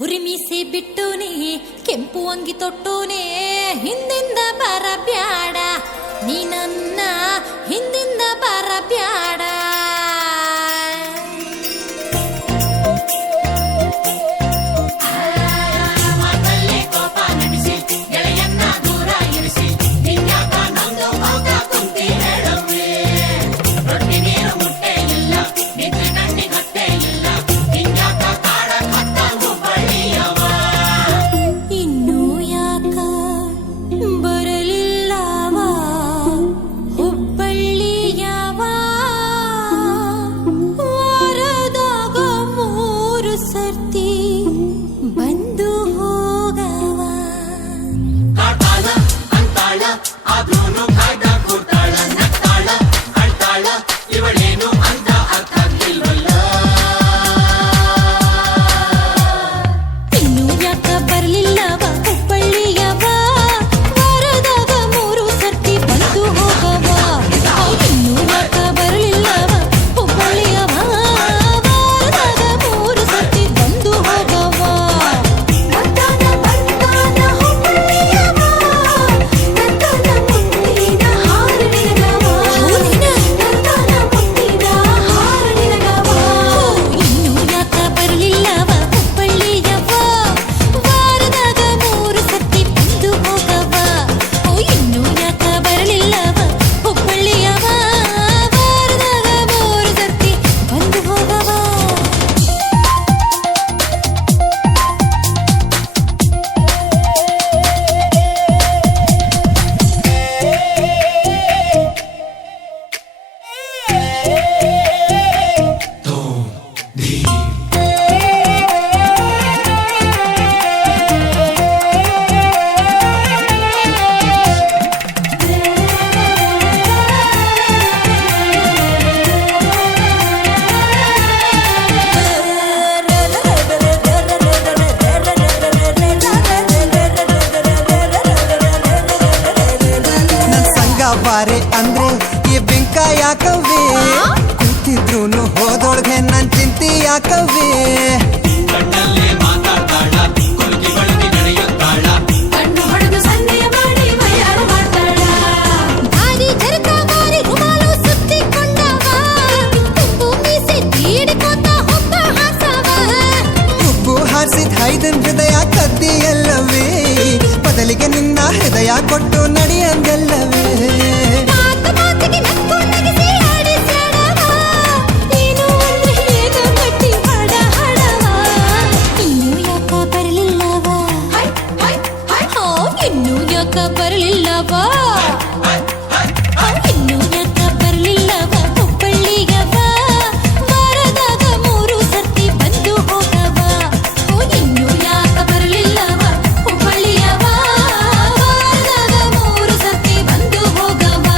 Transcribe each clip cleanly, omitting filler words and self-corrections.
ಉರಿಮೀಸಿ ಬಿಟ್ಟುನೇ ಕೆಂಪು ಅಂಗಿ ತೊಟ್ಟುನೇ ಹಿಂದಿಂದ ಬರಬ್ಯಾಡ ನೀ ನನ್ನ ಹಿಂದಿಂದ ಬರಬ್ಯಾಡ ಬಾರೆ ಅಂದ್ರೆ ಈ ಬೆಂಕ ಯಾಕವೇ ಕೂತಿದ್ರು ಹೋದೊಳಗೆ ನನ್ ಚಿಂತೆ ಯಾಕವೇ ಉಬ್ಬು ಹಾರಿಸಿದ ಹೈದನ್ ಹೃದಯ ಕದ್ದಿಯಲ್ಲವೇ ಬದಲಿಗೆ ನಿನ್ನ ಹೃದಯ ಕೊಟ್ಟು ನಡೆಯಂದಲ್ಲವೇ ಬರಲಿಲ್ಲವಾ ಇನ್ನು ಯಾಕ ಬರಲಿಲ್ಲವಾ ಹುಬ್ಬಳ್ಳಿಗವ ವಾರದಾಗ 3 ಸರ್ತಿ ಬಂದು ಹೋಗವ ಇನ್ನು ಯಾಕ ಬರಲಿಲ್ಲವಾ ಹುಬ್ಬಳ್ಳಿಯವ ವಾರದಾಗ 3 ಸರ್ತಿ ಬಂದು ಹೋಗವ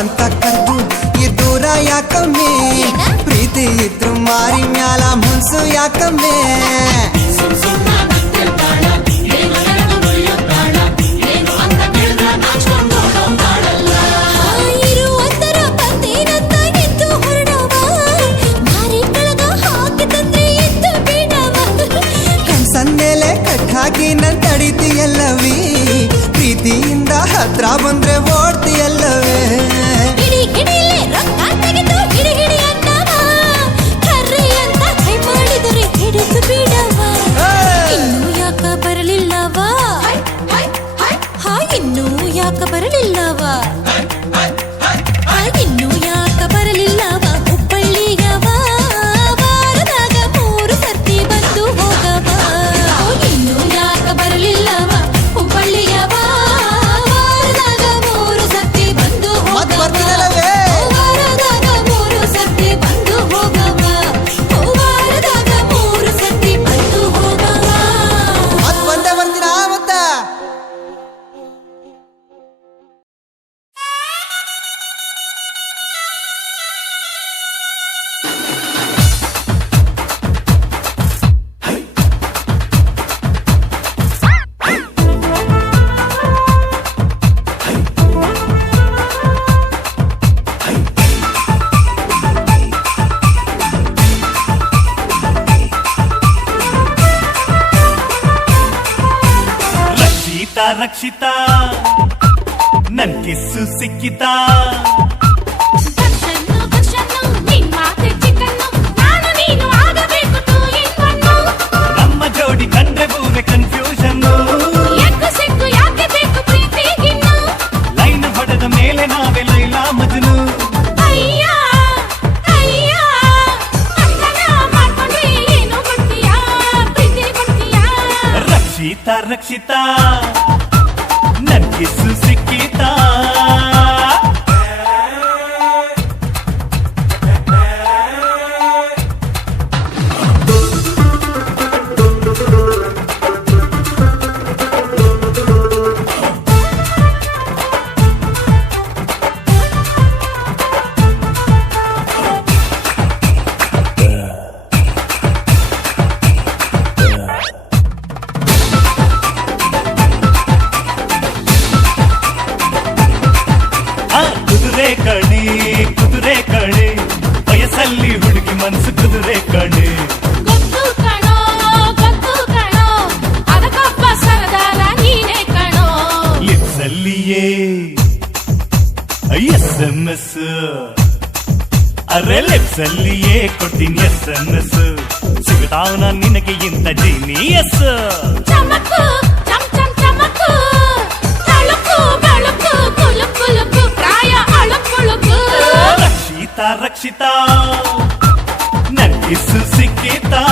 ಅಂತ ಕರ್ದು ಈ ದೂರ ಯಾಕಮ್ಮೆ ಪ್ರೀತಿ ಇದ್ರು ಮಾರಿ ಮ್ಯಾಲ ಮುನ್ಸು ಯಾಕಮ್ಮೆ ಕನ್ಸನ್ಮೇಲೆ ಕಟ್ಟಾಕಿ ನನ್ ತಡಿತೀಯಲ್ಲವೀ ಪ್ರೀತಿಯಿಂದ ಹತ್ರ ಬಂದ್ರೆ ಓಡ್ತೀಯಲ್ಲವೇ ಹಿಡಿದು ಬಿಡವಾ ರಕ್ಷಿತಾ ನನ್ ಕಿಸ್ಸು ಸಿಕ್ಕಿತಾ ದರ್ಶನ್ನು ದರ್ಶನ್ನು ನಿನ್ ಮಾತೆ ಚಿಕನ್ನು ನಾನು ನೀನು ಆಗಬೇಕು ಟೂ ಇನ್ ಒನ್ನು ನಮ್ಮ ಜೋಡಿ ಕಂಡ್ರೆ ಬೂರೆ ಕನ್ಫ್ಯೂಷನ್ ಎಕ್ಕು ಸಿಕ್ಕು ಯಾಕೆ ಬೇಕು ಪ್ರೀತಿಗಿನ್ನು ಲೈನ್ ಹೊಡೆದ ಮೇಲೆ ನಾವೇ ಲೈಲಾ ಮಜ್ನು ಅಯ್ಯ ಅಯ್ಯ ಅರ್ಥನ ಮಾಡ್ಕೊಂಡ್ರೆ ಏನು ಕೊಡ್ತೀಯಾ ಪ್ರೀತಿ ಕೊಡ್ತೀಯಾ ರಕ್ಷಿತಾ ರಕ್ಷಿತಾ ನನ್ ಕಿಸ್ಸು ಸಿಕ್ಕಿತಾ ಕುದುರೆ ಕಣೆ ವಯಸ್ಸಲ್ಲಿ ಹುಡುಗಿ ಮನಸ್ಸು ಕುದುರೆ ಕಣೆ ಗೊತ್ತು ಕಣೋ ಅದಕ್ಕೊಬ್ಬ ಸರದಾರ ನೀನೇ ಕಣೋ ಲಿಪ್ಸಲ್ಲಿಯೇ SMS ಅರೆ ಲಿಪ್ಸಲ್ಲಿಯೇ ಕೊಡ್ತೀನಿ SMS ಸಿಗುತ್ತಾನ ನಿನಗೆ ಇಂಥ ಜೀನಿಯಸ್ ಚಮಕು ಚಮ್ ಚಮ್ ಚಮಕು ತಳುಕು ಬೆಳಕು ಕುಲುಕು ಕುಲುಕು ಪ್ರಾಯ ಅಳುಕುಳುಕು ರಕ್ಷಿತಾ ರಕ್ಷಿತಾ ನನ್ ಕಿಸ್ಸು ಸಿಕ್ಕಿತಾ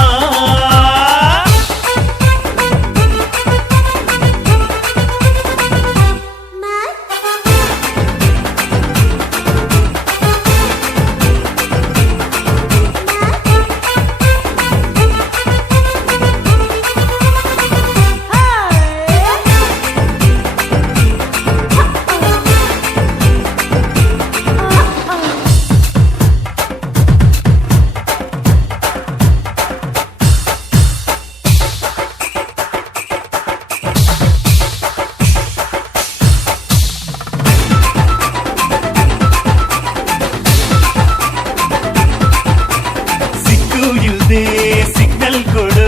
ಸಿಗ್ನಲ್ ಕೊಡು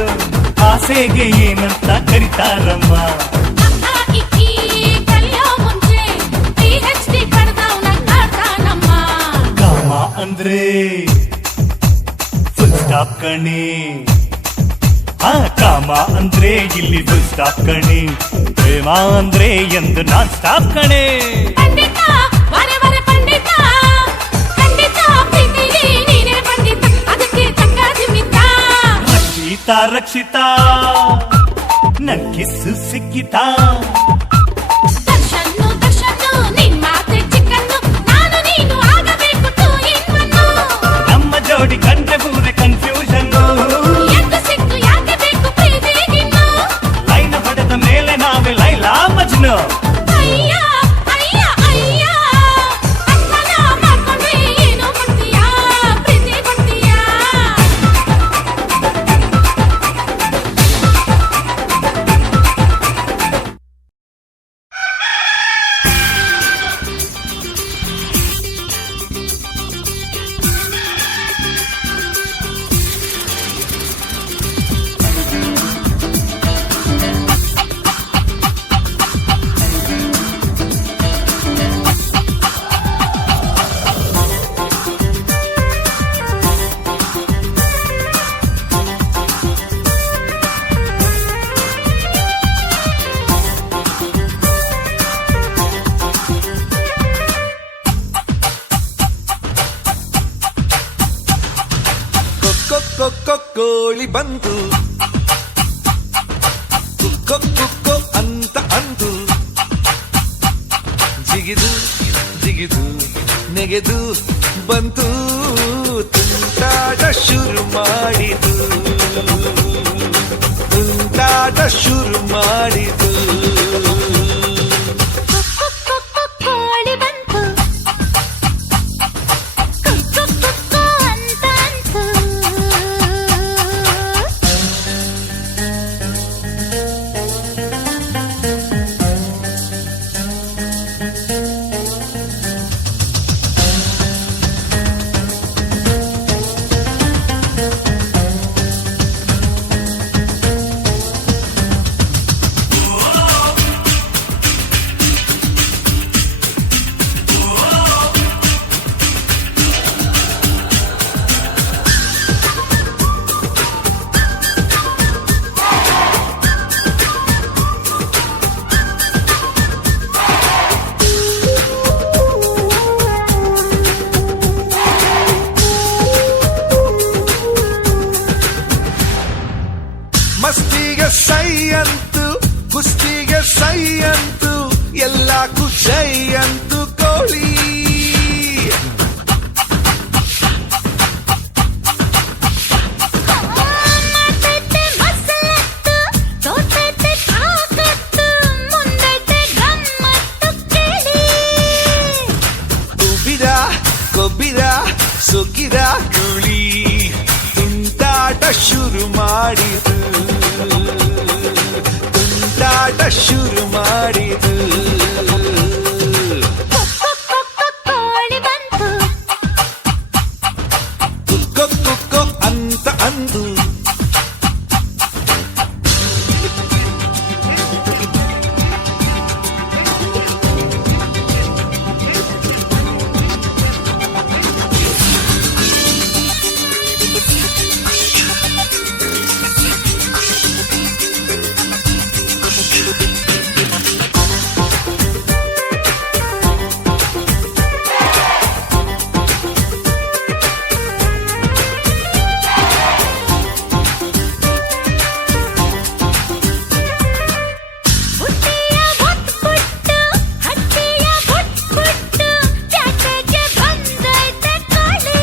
ಆಸೆಗೆ ಏನಂತ ಕರಿತಾರಮ್ಮ ಇಕ್ಕಿ ಕಲಿಯೋ ಮುಂಚೆ PhD ಪಡೆದವನ ಕಾಡ್ತಾನಮ್ಮ ಕಾಮ ಅಂದ್ರೆ ಫುಲ್ ಸ್ಟಾಪ್ ಕಣೆ ಕಾಮ ಅಂದ್ರೆ ಇಲ್ಲಿ ಫುಲ್ ಸ್ಟಾಪ್ ಕಣೆ ಪ್ರೇಮ ಅಂದ್ರೆ ಎಂದು ನಾನ್ ಸ್ಟಾಪ್ ಕಣೆ ಪಂಡಿತ ವರೆ ವರೆ ಪಂಡಿತ ಖಂಡಿತ ಪ್ರೀತಿಲಿ ನೀನೇ ಪಂಡಿತ ಅದಕ್ಕೆ ತಕ್ಕ ಜಿಮಿತ ರಕ್ಷಿತಾ ರಕ್ಷಿತಾ ನನ್ ಕಿಸ್ಸು ಸಿಕ್ಕಿತಾ ದರ್ಶನ್ನು ದರ್ಶನ್ನು ನಿನ್ ಮಾತೆ ಚಿಕನ್ನು ನಾನು ನೀನು ಆಗಬೇಕು ಟೂ ಇನ್ ಒನ್ನು ನಮ್ಮ ಜೋಡಿ ಕಂಡ್ರೆ ಬೂರೆ ಕನ್ಫ್ಯೂಷನ್ ಎದ್ದು ಸಿಕ್ಕು ಯಾಕೆ ಬೇಕು ಪ್ರೀತಿಗಿನ್ನು ಲೈನ್ ಹೊಡೆದ ಮೇಲೆ ನಾವೇ ಲೈಲಾ ಮಜ್ನು ಅಯ್ಯ ಅಯ್ಯ ಅಯ್ಯ ಅರ್ಥನ ಮಾಡ್ಕೊಂಡ್ರೆ ಏನು ಕೊಡ್ತೀಯಾ ಪ್ರೀತಿ ಕೊಡ್ತೀಯಾ ಕೋಳಿ ಬಂತು ಕುಕ್ಕೋ ಕುಕ್ಕೋ ಅಂತ ಅಂತು ಜಿಗಿದು ಜಿಗಿದು ನೆಗೆದು ಬಂತು ತುಂಟಾಟ ಶುರು ಮಾಡಿತು ತುಂಟಾಟ ಶುರು ಮಾಡಿತು ಕೋಳಿ ಬಂತು ಕುಕ್ಕು ಕುಕ್ಕು ಅಂತ ಅಂತು ಶುರು ಮಾಡಿದು ತುಂಟಾಟ ಶುರು ಮಾಡಿದು ಕೋಳಿ ಬಂತು ಕುಕ್ಕೋ ಕುಕ್ಕೋ ಅಂತ ಅಂದು ಬುಟ್ಟಿಯ ಬುಟ್ಬುಟ್ಟು ಹಟ್ಟಿಯ ಬುಟ್ಬುಟ್ಟು ಪ್ಯಾಟೆಗೆ ಬಂದೈತೆ ಕೋಳಿ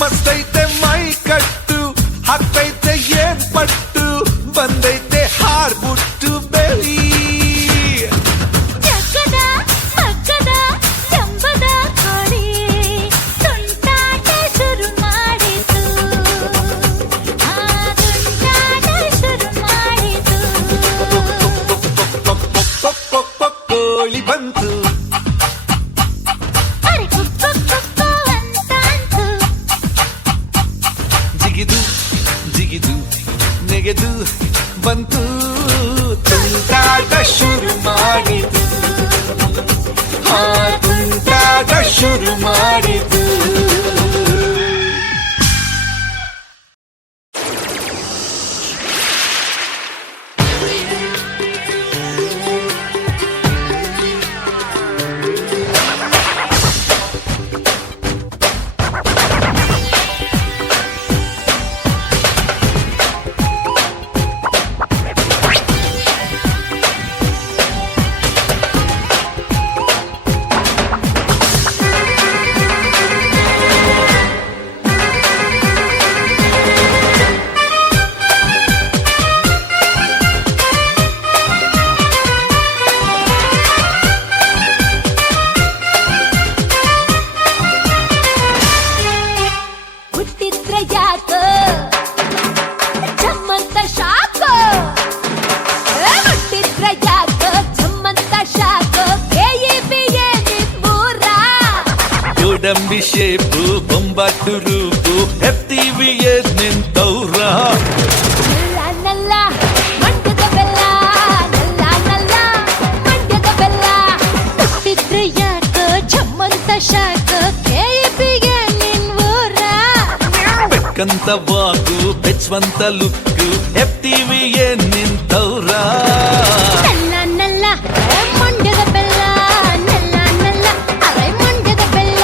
ಮಸ್ತೈತೆ ಮೈ ಕಟ್ಟು ಹಾಕ್ತೈತೆ ಏನ್ ಪಟ್ಟು ಬಂದೈತೆ ಹಾರ್ಬಿಟ್ಟು ಬೆಳಿ ಜಗ್ಗದ ಮಗ್ಗದ ಜಂಬದ ಕೋಳಿ ತುಂಟಾಟ ಶುರು ಮಾಡಿತು ತುಂಟಾಟ ಶುರು ಮಾಡಿತು ಕೋಳಿ ಬಂತು ಅರೆ ಕುಕ್ಕು ಕುಕ್ಕು ಅಂತ ಅಂತು ಜಿಗಿದು ಜಿಗಿದು ನೆಗೆದು ಬಂತು ತುಂಟಾಟ ಶುರು ಮಾಡಿತು ಆ ತುಂಟಾಟ ಶುರು ಮಾಡಿತು ಹುಟ್ಟಿದ್ರೆ ಯಾಕೋ ಜಮ್ಮಂತ ಶಾಕೋ ಹುಟ್ಟಿದ್ರೆ ಯಾಕೋ ಜಮ್ಮಂತ ಶಾಕೋ KEBA ನಿಮ್ಮೂರ ಗೋಡಂಬಿ ಶೇಪು ಬೊಂಬಾಟು ರೂಪು ಎಫ್ಟಿವಿ ನಿಂತವ್ರ ನಲ್ಲ ನಲ್ಲ ಮಂಡ್ಯದ ಬೆಲ್ಲ ನಲ್ಲ ನಲ್ಲ ಮಂಡ್ಯದ ಬೆಲ್ಲ ಹುಟ್ಟಿದ್ರೆ ಯಾಕೋ ಜಮ್ಮಂತ ಶಾಕೋ KEBA ನಿಮ್ಮೂರ ಬೆಕ್ಕಂತ ವಾಕು ಬೆಚ್ಚವಂತ ಲುಕ್ಕು ಎಫ್ಟಿವಿ ನಿಂತವ್ರ ನಲ್ಲ ನಲ್ಲ ಮಂಡ್ಯದ ಬೆಲ್ಲ ನಲ್ಲ ನಲ್ಲ ಅರೆ ಮಂಡ್ಯದ ಬೆಲ್ಲ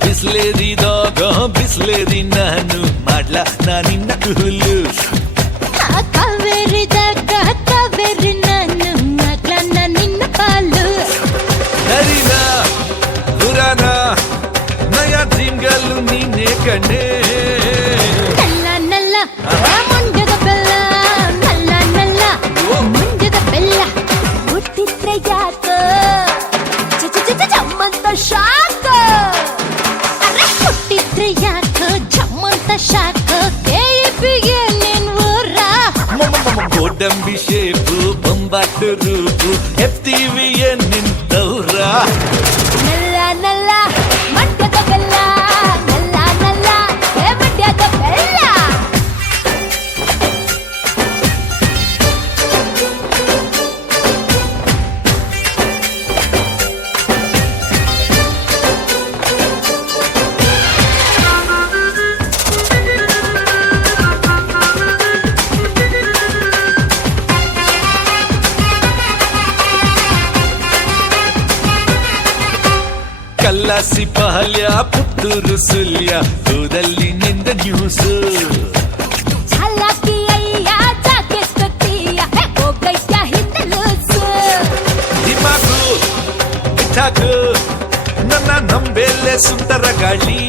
ಬಿಸ್ಲೇರಿದಾಗ ಬಿಸ್ಲೇರಿ ನಾನು ಮಾಡ್ಲಾ ನಾನಿನ್ನ ಕೂಲು ಕಾವೇರಿದಾಗ ಕಾವೇರಿ ನಾನು ಮಗ್ಲ ನಿನ್ನ ಪಾಲು ಹರಿನ ಹುರಾನ ನಯ ಡ್ರೀಮ್ಗಲ್ಲು ನೀನೇ ಕಣೆ ನಲ್ಲ ನಲ್ಲ ಮಂಡ್ಯದ ಬೆಲ್ಲ ನಲ್ಲ ನಲ್ಲ ಮಂಡ್ಯದ ಬೆಲ್ಲ ಹುಟ್ಟಿದ್ರೆ ಯಾಕೋ ಜಮ್ಮಂತ ಶಾಕೋ ಅರೆ ಹುಟ್ಟಿದ್ರೆ ಯಾಕೋ ಜಮ್ಮಂತ ಶಾಕೋ KEBA ನಿಮ್ಮೂರ ಗೋಡಂಬಿ ಶೇಪು ಬೊಂಬಾಟು ರೂಪು ಎಫ್ಟಿವಿ ನಿಂತವ್ರ ನಲ್ಲ ನಲ್ಲ ಮಂಡ್ಯದ ಬೆಲ್ಲ ನಲ್ಲ ನಲ್ಲ ಮಂಡ್ಯದ ಬೆಲ್ಲ ಕಾಸಿ ಪಾಲ್ಯ ಪುತ್ತೂರು ಸುಲ್ಯ ಕೂದಲ್ಲಿ ನಿಂದ ನ್ಯೂಸು ಛಲಕಿ ಅಯ್ಯ ಜಾಕೆಟ್ಟೀಯ ಹೋಗಯ್ಯ ಹಿಂದಲೂಸು ದಿಮಾಕು ಠಾಕು ನನ್ನ ನಂಬೆಲ್ಲೆ ಸುಂದರ ಗಾಳಿ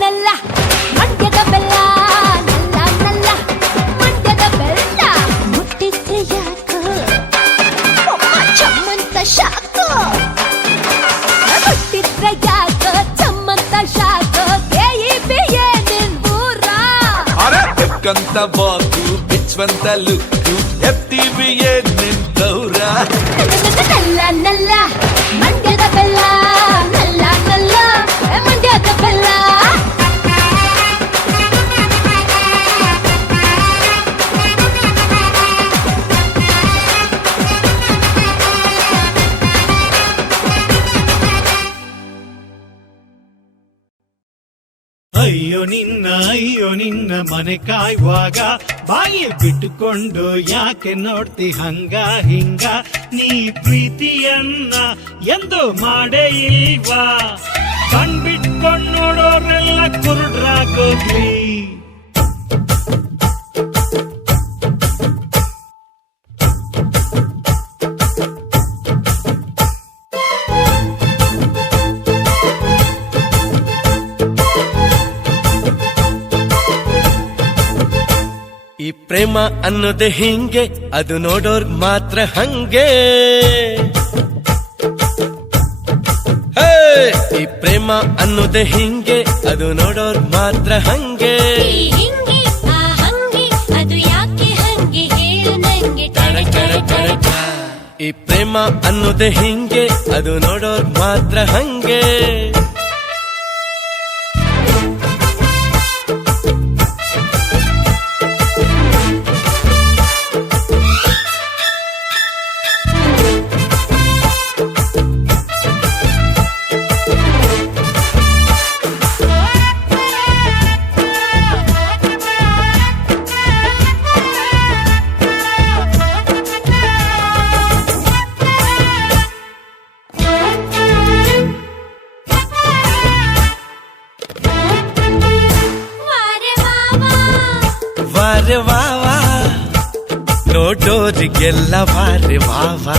ನಲ್ಲ ಮಂಡ್ಯದ ಬೆಲ್ಲ ನಲ್ಲ ನಲ್ಲ ಮಂಡ್ಯದ ಬೆಲ್ಲ ಮುಟ್ಟಿದ್ರೆ ಯಾಕೋ ಚಮ್ಮಂತ ಶಾಕೋ ಮುಟ್ಟಿದ್ರೆ ಯಾಕೋ ಚಮ್ಮಂತ ಶಾಕೋ ಬೇಯಿಬಿಯೇ ನಿನ್ಬೂರ ಅರೆ ಬೆಕ್ಕಂತ ಬಾಕು ಬಿಚ್ಚುವಂತ ಲುಕ್ಕು ಎಫ್ಟಿವಿಯೇ ನಿಂತವ್ರ ನಲ್ಲ ನಲ್ಲ ಮಂಡ್ಯದ ಬೆಲ್ಲ ನಲ್ಲ ನಲ್ಲ ಮಂಡ್ಯದ ಬೆಲ್ಲ ಅಯ್ಯೋ ನಿನ್ನ ಮನೆ ಕಾಯುವಾಗ ಬಾಯಿ ಬಿಟ್ಟುಕೊಂಡು ಯಾಕೆ ನೋಡ್ತಿ ಹಂಗ ಹಿಂಗ ನೀ ಪ್ರೀತಿಯನ್ನ ಎಂದು ಮಾಡೇ ಇಲ್ವಾ ಕಣ್ಬಿಟ್ಕೊಂಡು ನೋಡೋರೆಲ್ಲ ಕುರುಡ್ರಾಗೋಗ್ಲಿ ಈ ಪ್ರೇಮ ಅನ್ನೋದೆ ಹಿಂಗೆ ಅದು ನೋಡೋರ್ ಮಾತ್ರ ಹಂಗೆ ಈ ಪ್ರೇಮ ಅನ್ನೋದೆ ಹಿಂಗೆ ಅದು ನೋಡೋರ್ ಮಾತ್ರ ಹಂಗೆ ಹಿಂಗೆ ಆ ಹಂಗೆ ಅದು ಯಾಕೆ ಹಂಗೆ ಹೇಳು ನಂಗೆ ಈ ಪ್ರೇಮ ಅನ್ನೋದೆ ಹಿಂಗೆ ಅದು ನೋಡೋರ್ ಮಾತ್ರ ಹಂಗೆ ವಾರೆ ವಾವಾ ನೋಡೋರಿಗೆಲ್ಲ ವಾರೆ ವಾವಾ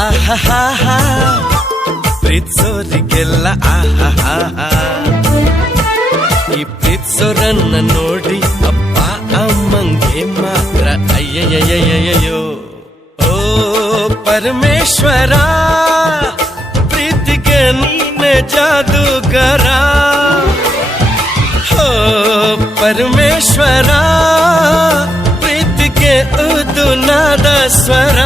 ಆಹಾ ಪ್ರೀತ್ಸೋರಿಗೆಲ್ಲ ಆಹಾ ಈ ಪ್ರೀತ್ಸೋರನ್ನ ನೋಡಿ ಅಪ್ಪ ಅಮ್ಮಂಗೆ ಮಾತ್ರ ಅಯ್ಯಯ್ಯಯ್ಯಯ್ಯೋ ಓ ಪರಮೇಶ್ವರ ಪ್ರೀತಿಗೆ ನೀನೆ ಜಾದೂಗರ ಪರಮೇಶ್ವರ ಪ್ರೀತಿಗೆ ಉದು ನಾದ ಸ್ವರ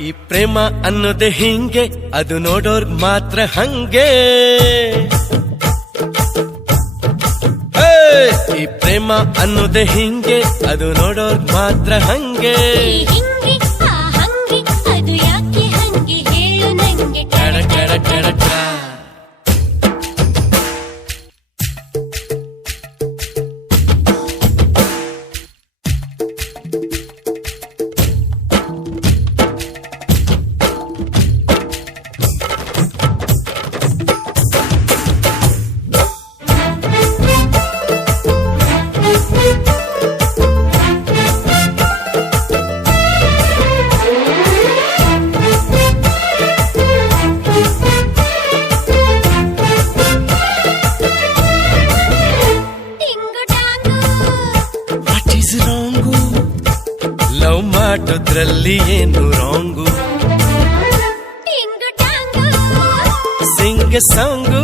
ಈ ಪ್ರೇಮ ಅನ್ನೋದೆ ಹಿಂಗೆ ಅದು ನೋಡೋರ್ ಮಾತ್ರ ಹಂಗೆ ಈ ಪ್ರೇಮ ಅನ್ನೋದೆ ಹಿಂಗೆ ಅದು ನೋಡೋರ್ ಮಾತ್ರ ಹಂಗೆ ಹಿಂಗೆ ಆ ಹಂಗೆ ಅದು ಯಾಕೆ ಹಂಗೆ ಹೇಳು ನಂಗೆ ಕಡ ಕಡ ಕಡ ಕಡ ಲವ್ ಮಾಡೋದ್ರಲ್ಲಿ ಏನು ರಾಂಗು ಸಿಂಗ ಸಾಂಗು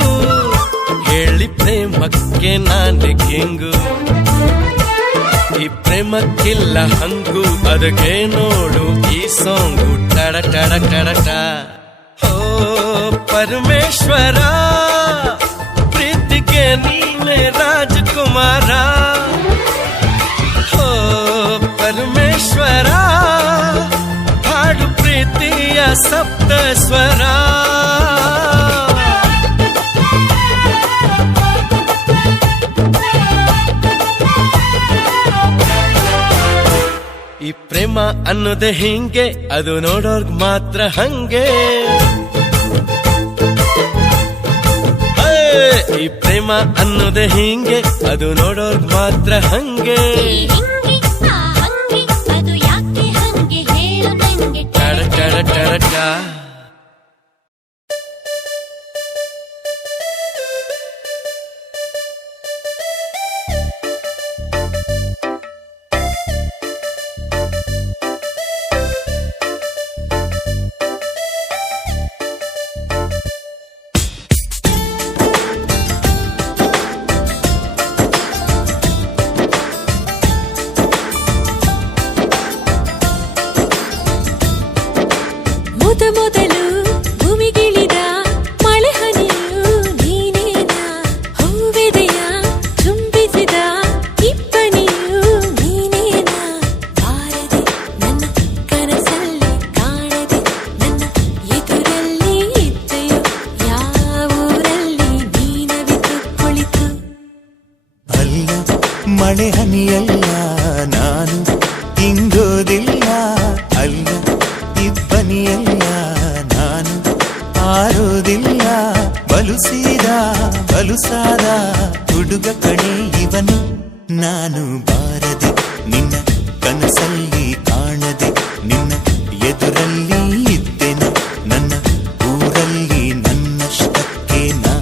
ಹೇಳಿ ಪ್ರೇಮಕ್ಕೆ ನಾನೇ ಕಿಂಗು ಈ ಪ್ರೇಮಕ್ಕಿಲ್ಲ ಹಂಗು ಅದಕ್ಕೆ ನೋಡು ಈ ಸಾಂಗು ಟಡ ಟಡ ಟಡ ಟ ಓ ಪರಮೇಶ್ವರ ಪ್ರೀತಿಗೆ ನೀನೆ ರಾಜಕುಮಾರ ಓ ಪರಮೇಶ್ವರ ಹಾಡು ಪ್ರೀತಿಯ ಸಪ್ತ ಸ್ವರ ಅನ್ನೋದೆ ಹಿಂಗೆ ಅದು ನೋಡೋರ್ಗ್ ಮಾತ್ರ ಹಂಗೆ ಈ ಪ್ರೇಮ ಅನ್ನೋದೆ ಹಿಂಗೆ ಅದು ನೋಡೋರ್ಗ್ ಮಾತ್ರ ಹಂಗೆ ಹಿಂಗೆ ಆ ಹಂಗೆ ಅದು ಯಾಕೆ ಹಂಗೆ ಹೇಳು ನಂಗೆ ಟಡ ಟಡ ಟಡ ಟ. ಮೊದಲು ಭೂಮಿಗಿಳಿದ ಮಳೆ ಹನಿಯು ನೀನೇನಾ ಹೂವೆದೆಯ ಚುಂಬಿಸಿದ ಇಬ್ಬನಿಯು ನೀನೇನಾ ಬಾರದೆ ನನ್ನ ಕನಸಲ್ಲಿ ಕಾಣದೆ ನನ್ನ ಎದುರಲ್ಲಿ ಇದ್ದೆಯೋ ಯಾವೂರಲ್ಲಿ ನೀನವಿತು ಕುಳಿತು ಅಲ್ಲ ಮಳೆ ಹನಿಯಲ್ಲ ನಾನು ಹಿಂಗೋದಿಲ್ಲ ಅಲ್ಲ ಇಬ್ಬನಿಯಲ್ಲ ನಾನು ಆರೋದಿಲ್ಲ ಬಲುಸಾದ ಹುಡುಗ ಕಣೆ ಇವನು ನಾನು ಬಾರದೆ ನಿನ್ನ ಕನಸಲ್ಲಿ ಕಾಣದೆ ನಿನ್ನ ಎದುರಲ್ಲಿ ಇದ್ದೆನ ನನ್ನ ಊರಲ್ಲಿ ನನ್ನಷ್ಟಕ್ಕೆ ನಾ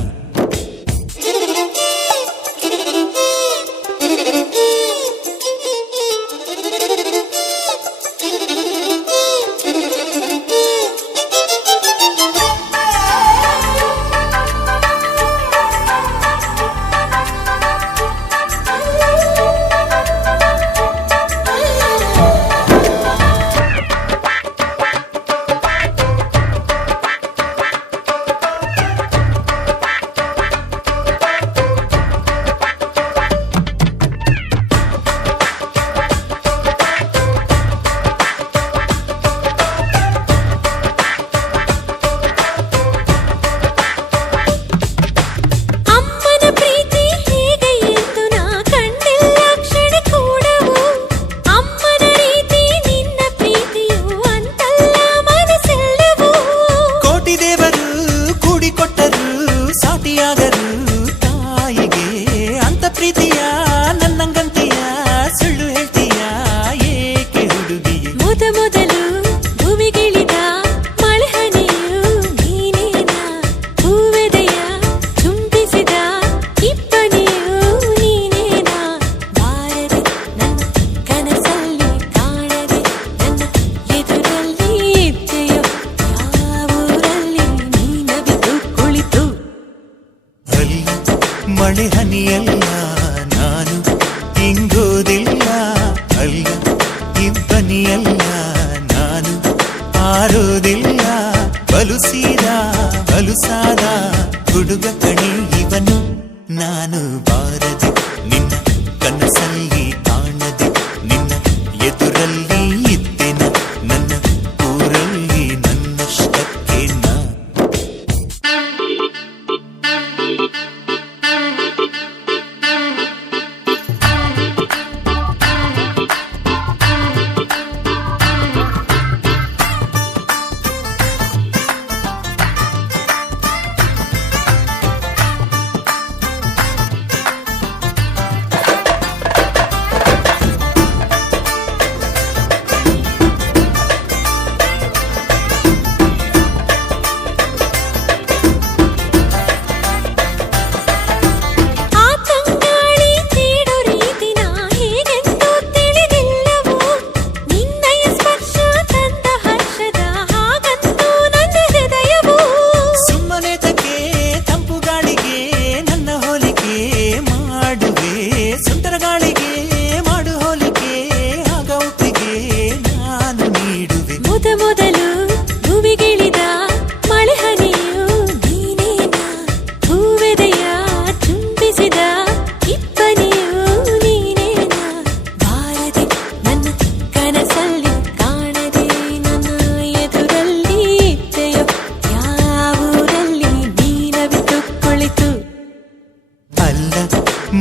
ಮಳೆ ಹನಿಯಲ್ಲ ನಾನು ಹಿಂಗೋದಿಲ್ಲ ಅಲ್ಲ ಇಬ್ಬನಿಯಲ್ಲ ನಾನು ಆರೋದಿಲ್ಲ ಬಲುಸಾದ ಹುಡುಗ ಕಣೆ ಇವನು ನಾನು ಬಾರದೆ ನಿನ್ನ ಕನಸಲ್ಲಿ ಕಾಣದೆ ನಿನ್ನ ಎದುರಲ್ಲಿ ಇದ್ದೆನ ನನ್ನ ಊರಲ್ಲಿ ನನ್ನಷ್ಟಕ್ಕೆ ನಾ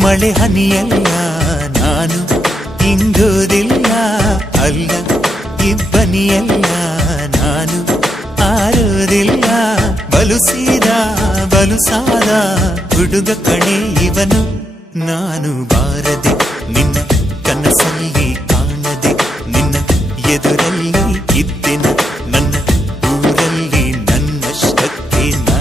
ಮಳೆ ಹನಿಯಲ್ಲ ನಾನು ಹಿಂಗೋದಿಲ್ಲ ಅಲ್ಲ ಮೇನಿಯಲ್ಲ ನಾನು ಆರೋದಿಲ್ಲ ಬಲು ಸೀದಾ ಬಲು ಸಾದ ಹುಡುಗ ಕಣೆ ಇವನು ನಾನು ಬಾರದೆ ನಿನ್ನ ಕನಸಲ್ಲಿ ಕಾಣದೆ ನಿನ್ನ ಎದುರಲ್ಲಿ ಇದ್ದೆನ ನನ್ನ ಊರಲ್ಲಿ ನನ್ನಷ್ಟಕ್ಕೆ ನಾ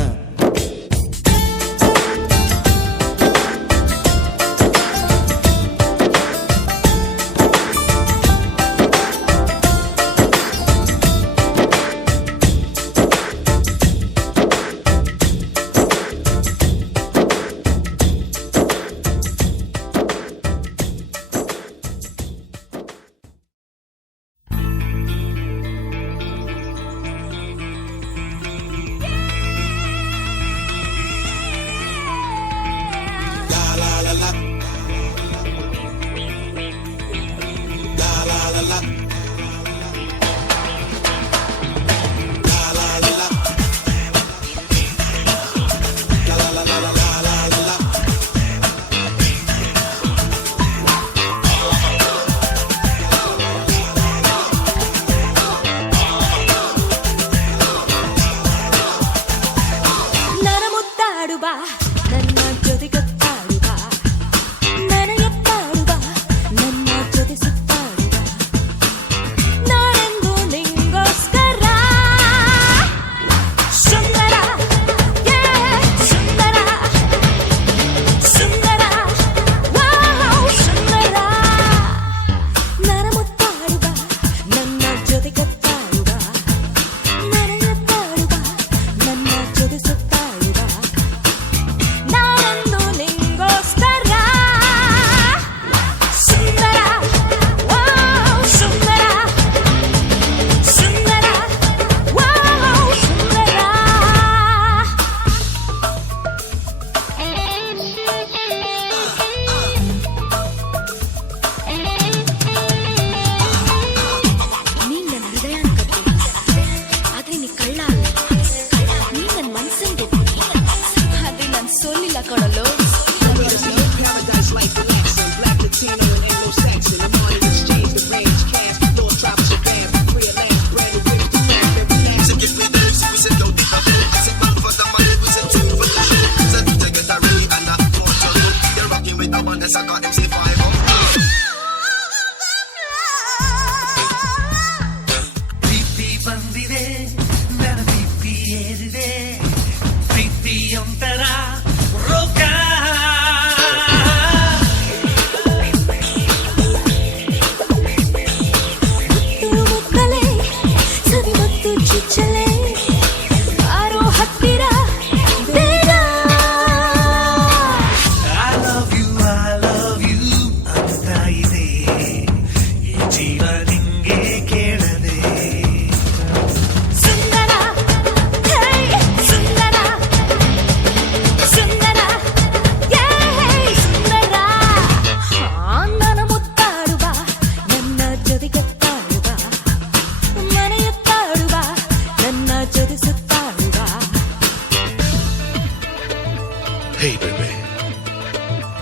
Hey baby,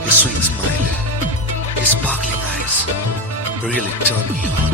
your sweet smile, your sparkling eyes really turn me on.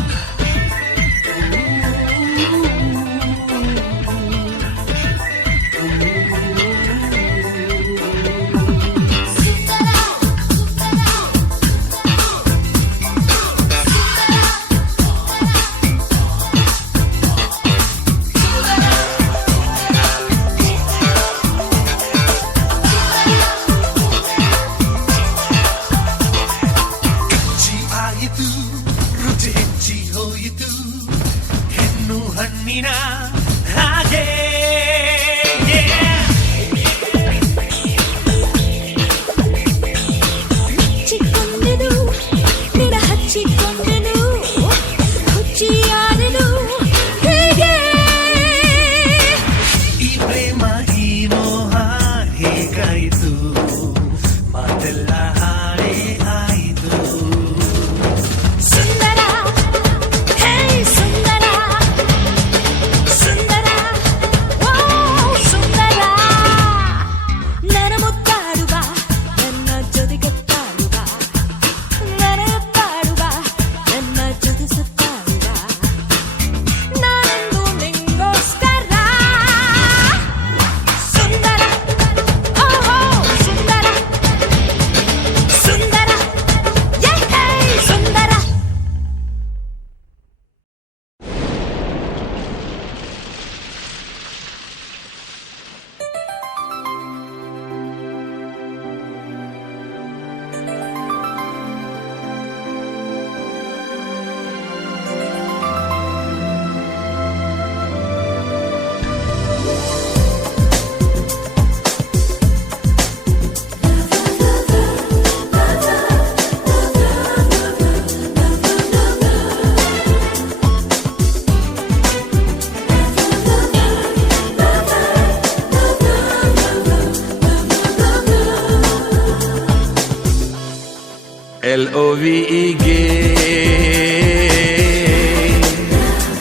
LOVEಗೆ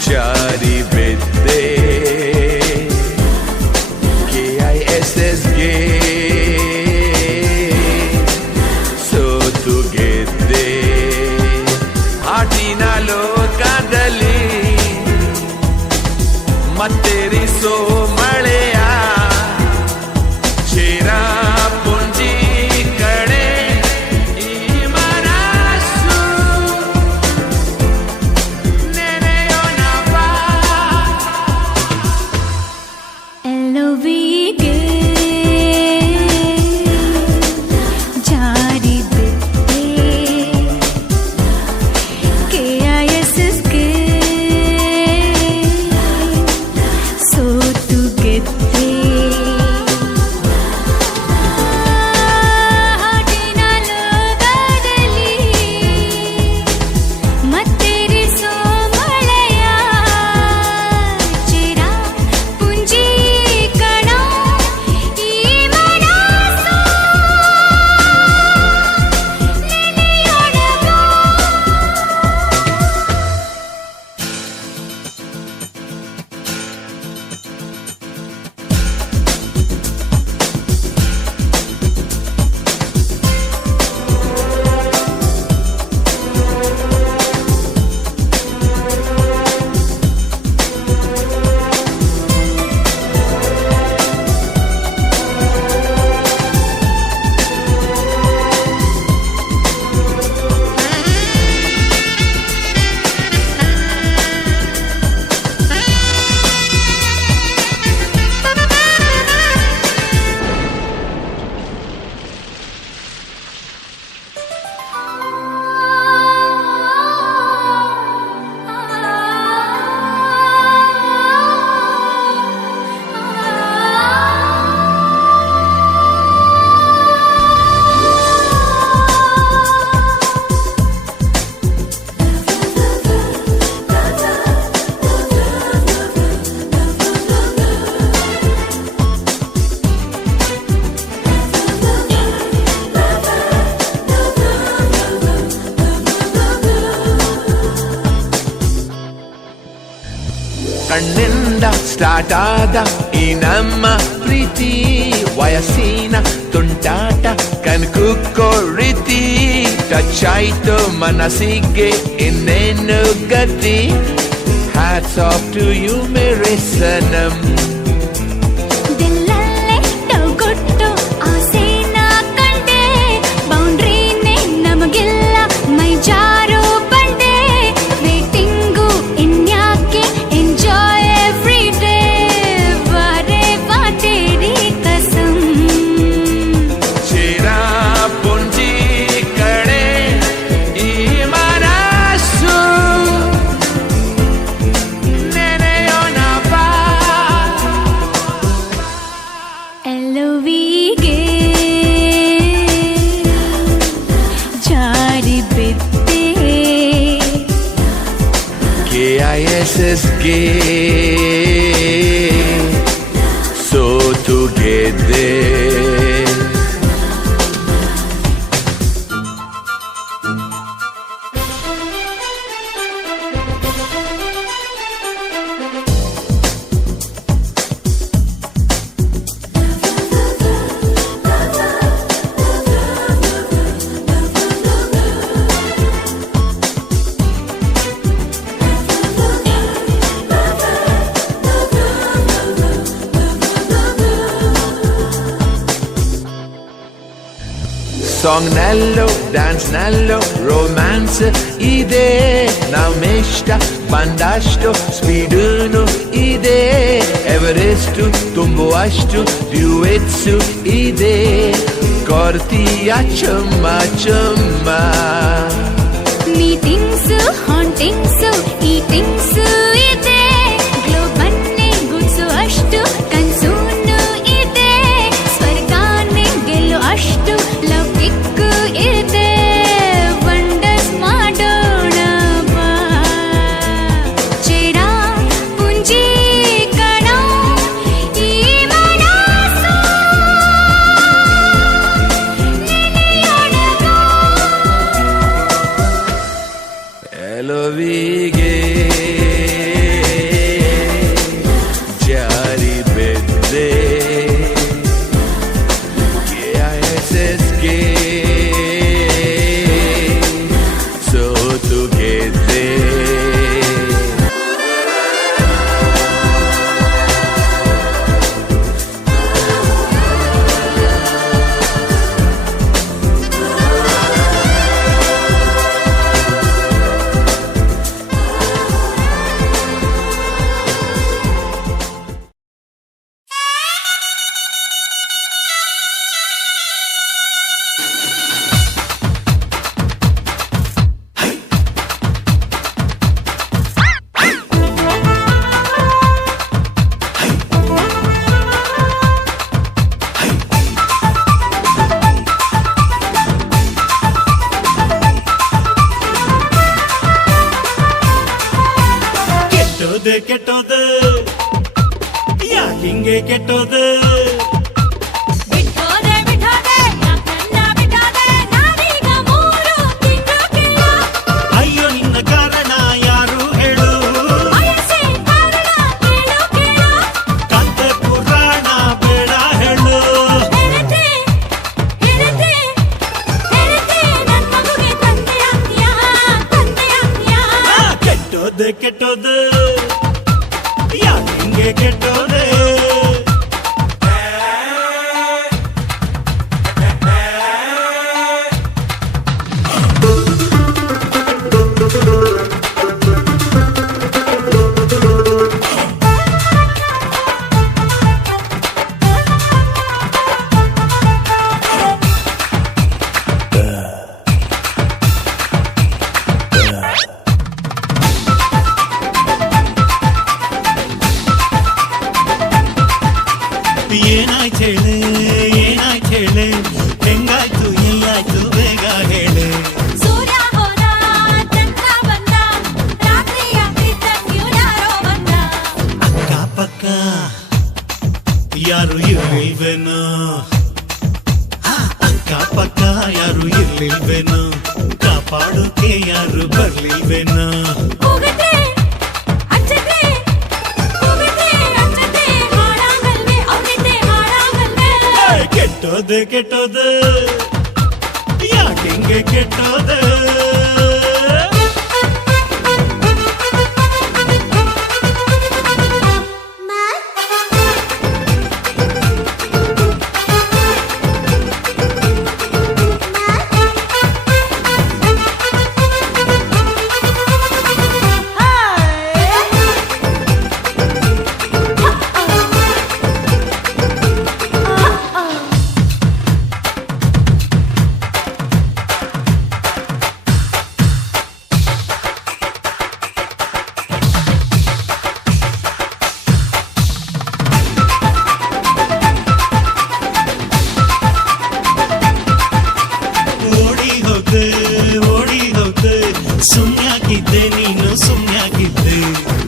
ಜಾರಿ ಬಿದ್ದೆ KISSಗೆ ಸೋತು ಗೆದ್ದೆ ಆಟಿನ ಲೋಕದಲ್ಲಿ ಮತ್ತೆರಿಸೋ ಮಳೆಯ ಚೇರ ಪುಂಜಿ ಕಡೆ ಈ ಮನಸ್ಸು ನೆನೆಯೋಣ ಬಾ. LOVEಗೆ ಜಾರಿ ಬಿದ್ದೆ KISSಗೆ ಸೋತು ಗೆದ್ದೆ ಹಾಡಿನ ಲೋಕದಲ್ಲಿ ಮತ್ತೆರಿಸೋ ಮಳೆಯ ಚಿರ ಪುಂಜಿ ಕಣ ಈ ಮನಸ್ಸು ನೆನೆಯೋಣ ಬಾ. ಕಣ್ಣಿಂದ ಸ್ಟಾರ್ಟ್ ಆದ ಈ ನಮ್ಮ ಪ್ರೀತಿ ವಯಸ್ಸಿನ ತುಂಟಾಟ ಕನ್ಕುಕ್ಕೋ ರೀತಿ ಟಚ್ ಆಯ್ತು ಮನಸ್ಸಿಗೆ ಇನ್ನೇನು ಗತಿ ಹ್ಯಾಟ್ಸ್ ಆಫ್ ಟು ಯು ಮೇರೆ ಸನಂ ದಿಲ್ಲಲ್ಲೇ ಡೌಗೊಟ್ಟು ಆಸೆನ ಕಂಡೆ ಬೌಂಡ್ರಿನೇ ನಮಗೆಲ್ಲ ಮೈ ಜಾರೋ ಬಂಡೆ ವೇಟಿಂಗು ಇನ್ಯಾಕೆ ಎಂಜಾಯ್ ಎವ್ರಿ ಡೇ ಬಾರೆ ಬಾ ತೇರಿ ಕಸಂ ಚೇರ ಪುಂಜಿ ಕಡೆ ಈ ಮನಸ್ಸು ನೆನೆಯೋಣ ಬಾ. LOVEಗೆ ಜಾರಿ ಬಿದ್ದೆ KISSಗೆ ಸೋತು ಗೆದ್ದೆ ಸಾಂಗ್ ನಲ್ಲೋ ಡ್ಯಾನ್ಸ್ ನಲ್ಲೋ ರೊಮ್ಯಾನ್ಸ್ ಇದೆ ನಮ್ಮಿಷ್ಟ ಬಂದಷ್ಟು ಸ್ಪೀಡೂನು ಇದೆ ಎವರೆಸ್ಟು ತುಂಬುವಷ್ಟು ಡ್ಯೂಯೆಟ್ಸು ಇದೆ ಕೊರ್ತಿಯ ಚುಮ್ಮ ಚುಮ್ಮ ಮೀಟಿಂಗ್ಸ್ ಹಾಂಟಿಂಗ್ಸ್ ಈಟಿಂಗ್ಸ್ ಇದೆ ಗ್ಲೋಬನ್ನೇ ಗುಡ್ಸು ಅಷ್ಟು ಕನ್ಸೂನು ಇದೆ ಸ್ವರ್ಗಾನೇ ಗೆಲ್ಲು ಅಷ್ಟು ಲೌಕಿಕ್ಕು ಇದೆ ವಂಡರ್ಸ್ ಮಾಡೋಣ ಬಾ ಚೇರ ಪುಂಜಿ ಕಣ ಈ ಮನಸ್ಸು ನೆನೆಯೋಣ ಬಾ. ಕೆಟ್ಟೋದು ಯಾಕಿಂಗೆ ಕೆಟ್ಟೋದು ಬಿಟ್ಟೋದೆ ಬಿಟ್ಟೋದೆ ಯಾಕನ್ನ ಬಿಟ್ಟೋದೆ ನಾನೀಗ 3 ತಿಂಗಳ ಅಯ್ಯೋ ನಿನ್ನ ಕಾರಣ ಯಾರು ಹೇಳು ವಯಸ್ಸೇ ಕಾರಣ ಕೇಳು ಕೇಳು ಕತೆ ಪುರಾಣ ಬೇಡ ಹೇಳು ಹೆರತೆ ನನ್ನ ಮಗುಗೆ ತಂದೆಯಾಗ್ತೀಯಾ ಕೆಟ್ಟೋದು ಕೆಟ್ಟೋದು ಯಾಕಿಂಗೆ ಕೆಟ್ಟೋದೆ ಏನಾಯ್ತು ಹೇಳೆ ಹೆಂಗಾಯ್ತು ಎಲ್ಲಾಯ್ತು ಬೇಗ ಹೇಳೆ ಸೂರ್ಯ ಹೋದ ಚಂದ್ರ ಬಂದ ರಾತ್ರಿಯ ಪ್ರೀತಂಗ್ಯು ಯಾರೋ ಬಂದ ಅಕ್ಕಪಕ್ಕ ಯಾರು ಇರ್ಲಿಲ್ವೇನೋ ಅಕ್ಕಪಕ್ಕ ಯಾರು ಇರ್ಲಿಲ್ವೇನೋ ಕಾಪಾಡೋಕೆ ಯಾರು ಬರ್ಲಿಲ್ವೇನೋ ಕೂಗಿದ್ರೆ ಅಚ್ಚತೆ ಹಾಡಾಗಲ್ವೇ ಅವನಿದ್ದೆ ಹಾಡಾಗಲ್ವೇ ಕೆಟ್ಟೋದು ಕೆಟ್ಟೋದು ಯಾಕಿಂಗೆ ಕೆಟ್ಟೋದು ಓಡಿ ಹೋಗ್ದೆ ಸುಮ್ಯಾಗಿದ್ದೆ ನೀನು ಸುಮ್ಯಾಗಿದ್ದೆ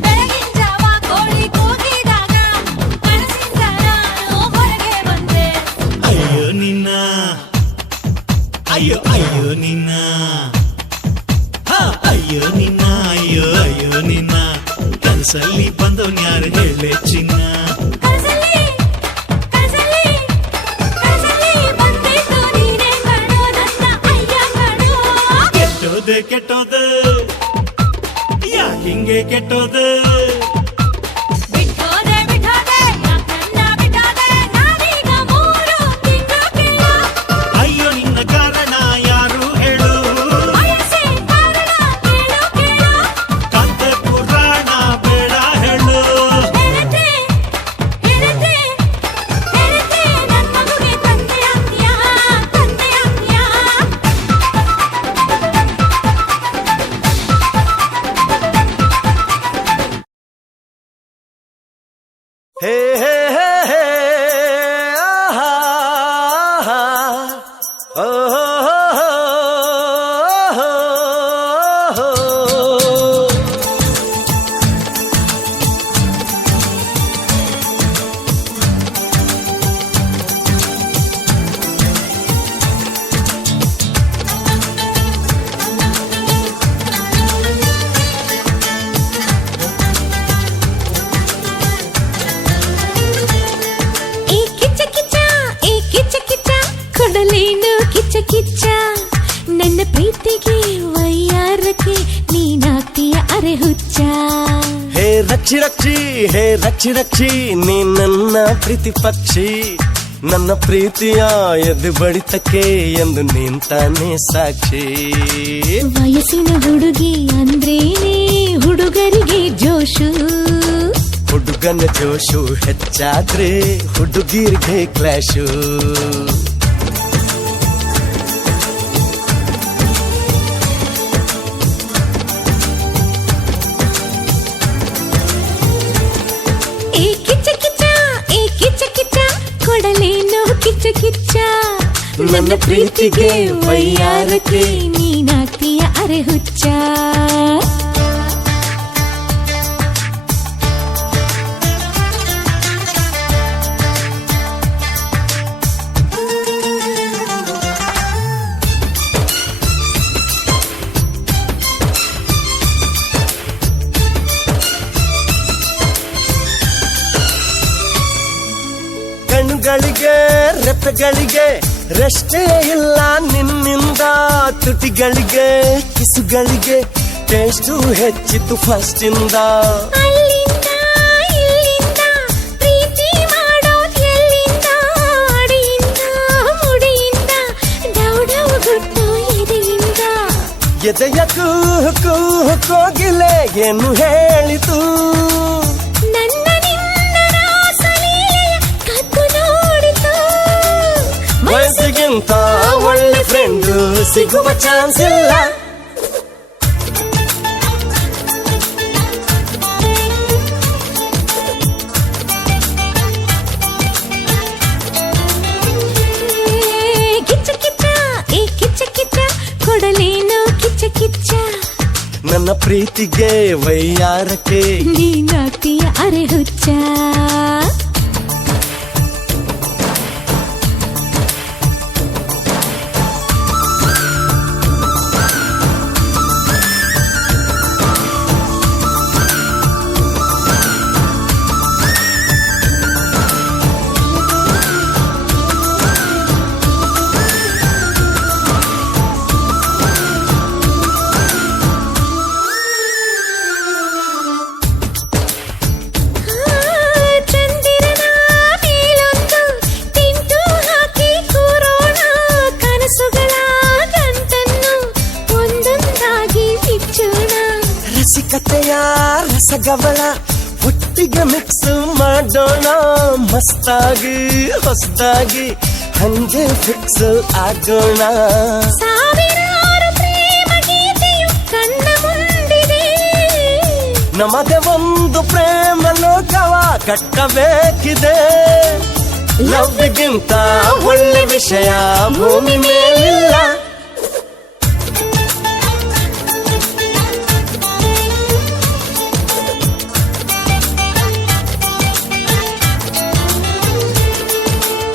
ಬೆಳಗಿನ ಜಾವ ಕೋಳಿ ಕೂಗಿದಾಗ ಮನಸ್ಸಿಂದ ನಾನು ಹೊರಗೆ ಬಂದೆ ಅಯ್ಯೋ ನಿನ್ನ ಅಯ್ಯೋ ನಿನ್ನ ಅಯ್ಯೋ ನಿನ್ನ ಕನಸಲ್ಲಿ ಬಂದವನ್ ಯಾರು ಹೇಳೆ ಚಿನ್ನ ಕನಸಲ್ಲಿ ಬಂದಿದ್ದು ನೀನೇ ಕಣೋ ನನ್ನ ಅಯ್ಯ ಕಣೋ ಕೆಟ್ಟೋದು ಯಾಕಿಂಗೆ ಕೆಟ್ಟೋದು ಬಿಟ್ಟೋದೆ ಯಾಕನ್ನ ಬಿಟ್ಟೋದೆ ನಾನೀಗ 3 ತಿಂಗಳ ಅಯ್ಯೋ ನಿನ್ನ ಕಾರಣ ಯಾರು ಹೇಳು ವಯಸ್ಸೇ ಕಾರಣ ಕೇಳು ಕೇಳು ಕತೆ ಪುರಾಣ ಬೇಡ ಹೇಳು ಹೆರತೆ ನನ್ನ ಮಗುಗೆ ತಂದೆಯಾಗ್ತೀಯಾ ಹೇ ಹೇ ಹೇ ಹೇ ಆಹಾ ಆಹಾ ಓ ಹೋ ಹೋ ಹೋ ಹೋ. ಈ ಕಿಚ್ಚ ಕಿಚ್ಚ ಕೊಡಲೇನು ಕಿಚ್ಚ ನನ್ನ ಪ್ರೀತಿಗೆ ವಯ್ಯಾರಕ್ಕೆ ನೀನಾಗ್ತೀಯ ಅರೆ ಹುಚ್ಚ ಹೇ ರಕ್ಷಿ ರಕ್ಷಿ ನೀ ನನ್ನ ಪ್ರೀತಿ ಪಕ್ಷಿ ನನ್ನ ಪ್ರೀತಿಯ ಎದು ಬಡಿತಕ್ಕೆ ಎಂದು ನಿಂತಾನೆ ಸಾಕ್ಷಿ ವಯಸ್ಸಿನ ಹುಡುಗಿ ಅಂದ್ರೇನೆ ಹುಡುಗರಿಗೆ ಜೋಶು ಹುಡುಗನ ಜೋಶು ಹೆಚ್ಚಾದ್ರೆ ಹುಡುಗಿರ್ಗೆ ಕ್ಲಾಶು ಈ ಕಿಚ್ಚ ಕಿಚ್ಚ ಕೊಡಲೇನು ಕಿಚ್ಚ ನನ್ನ ಪ್ರೀತಿಗೆ ವಯ್ಯಾರಕ್ಕೆ ನೀನಾಗ್ತೀಯ ಅರೆ ಹುಚ್ಚ ರೆಪ್ಪೆಗಳಿಗೆ ರೆಪ್ಪೆಗಳಿಗೆ ರೆಷ್ಟೇ ಇಲ್ಲ ನಿನ್ನಿಂದ ತುಟಿಗಳಿಗೆ ಕಿಸುಗಳಿಗೆ ಟೇಸ್ಟು ಹೆಚ್ಚಿತು ಫಸ್ಟ್ ಇಂದ ಅಲ್ಲಿಂದ ಇಲ್ಲಿಂದ ಪ್ರೀತಿ ಮಾಡೋದ್ ಎಲ್ಲಿಂದ ಅಡಿಯಿಂದ ಮುಡಿಯಿಂದ ಡೌಡವ್ ಗುಟ್ಟು ಎದೆಯಿಂದ ಎದೆಯ ಕೂಹು ಕೂಹು ಕೋಗಿಲೆ ಏನು ಹೇಳಿತು ನನ್ನ ನಿನ್ನ ರಾಸಲೀಲೆಯ ಕದ್ದು ನೋಡಿತು ವಯಸ್ಸಿಗಿಂತ ಒಳ್ಳೆ ಫ್ರೆಂಡ್ ಸಿಗುವ ಚಾನ್ಸ್ ಇಲ್ಲ ಕಿಚ್ಚ ಕಿಚ್ಚ ಈ ಕಿಚ್ಚ ಕಿಚ್ಚ ಕೊಡಲೇನು ಕಿಚ್ಚ ಕಿಚ್ಚ ನನ್ನ ಪ್ರೀತಿಗೆ ವೈಯಾರಕ್ಕೆ ನೀನಾಗ್ತೀಯ ಅರೆ ಹುಚ್ಚ ಚಂದಿರನ ಮೇಲೊಂದು ತಿಂಟು ಹಾಕಿ ಕೂರೋಣ ಕನಸುಗಳ ಗಂಟನ್ನು ಒಂದೊಂದಾಗಿ ಬಿಚ್ಚೋಣ ರಸಿಕತೆಯ ರಸಗವಳ ಒಟ್ಟಿಗೆ ಮಿಕ್ಸ್ ಮಾಡೋಣ ಮಸ್ತಾಗಿ ಹೊಸದಾಗಿ ಹಂಗೆ ಫಿಕ್ಸ್ ಆಗೋಣ ಸಾವಿರಾರು ಪ್ರೇಮ ಗೀತೆಯು ಕಣ್ಣ ಮುಂದಿದೆ ನಮಗೆ ಒಂದು ಪ್ರೇಮ ಲೋಕವ ಕಟ್ಟಬೇಕಿದೆ ಲವ್ಗಿಂತ ಒಳ್ಳೆ ವಿಷಯ ಭೂಮಿ ಮೇಲಿಲ್ಲ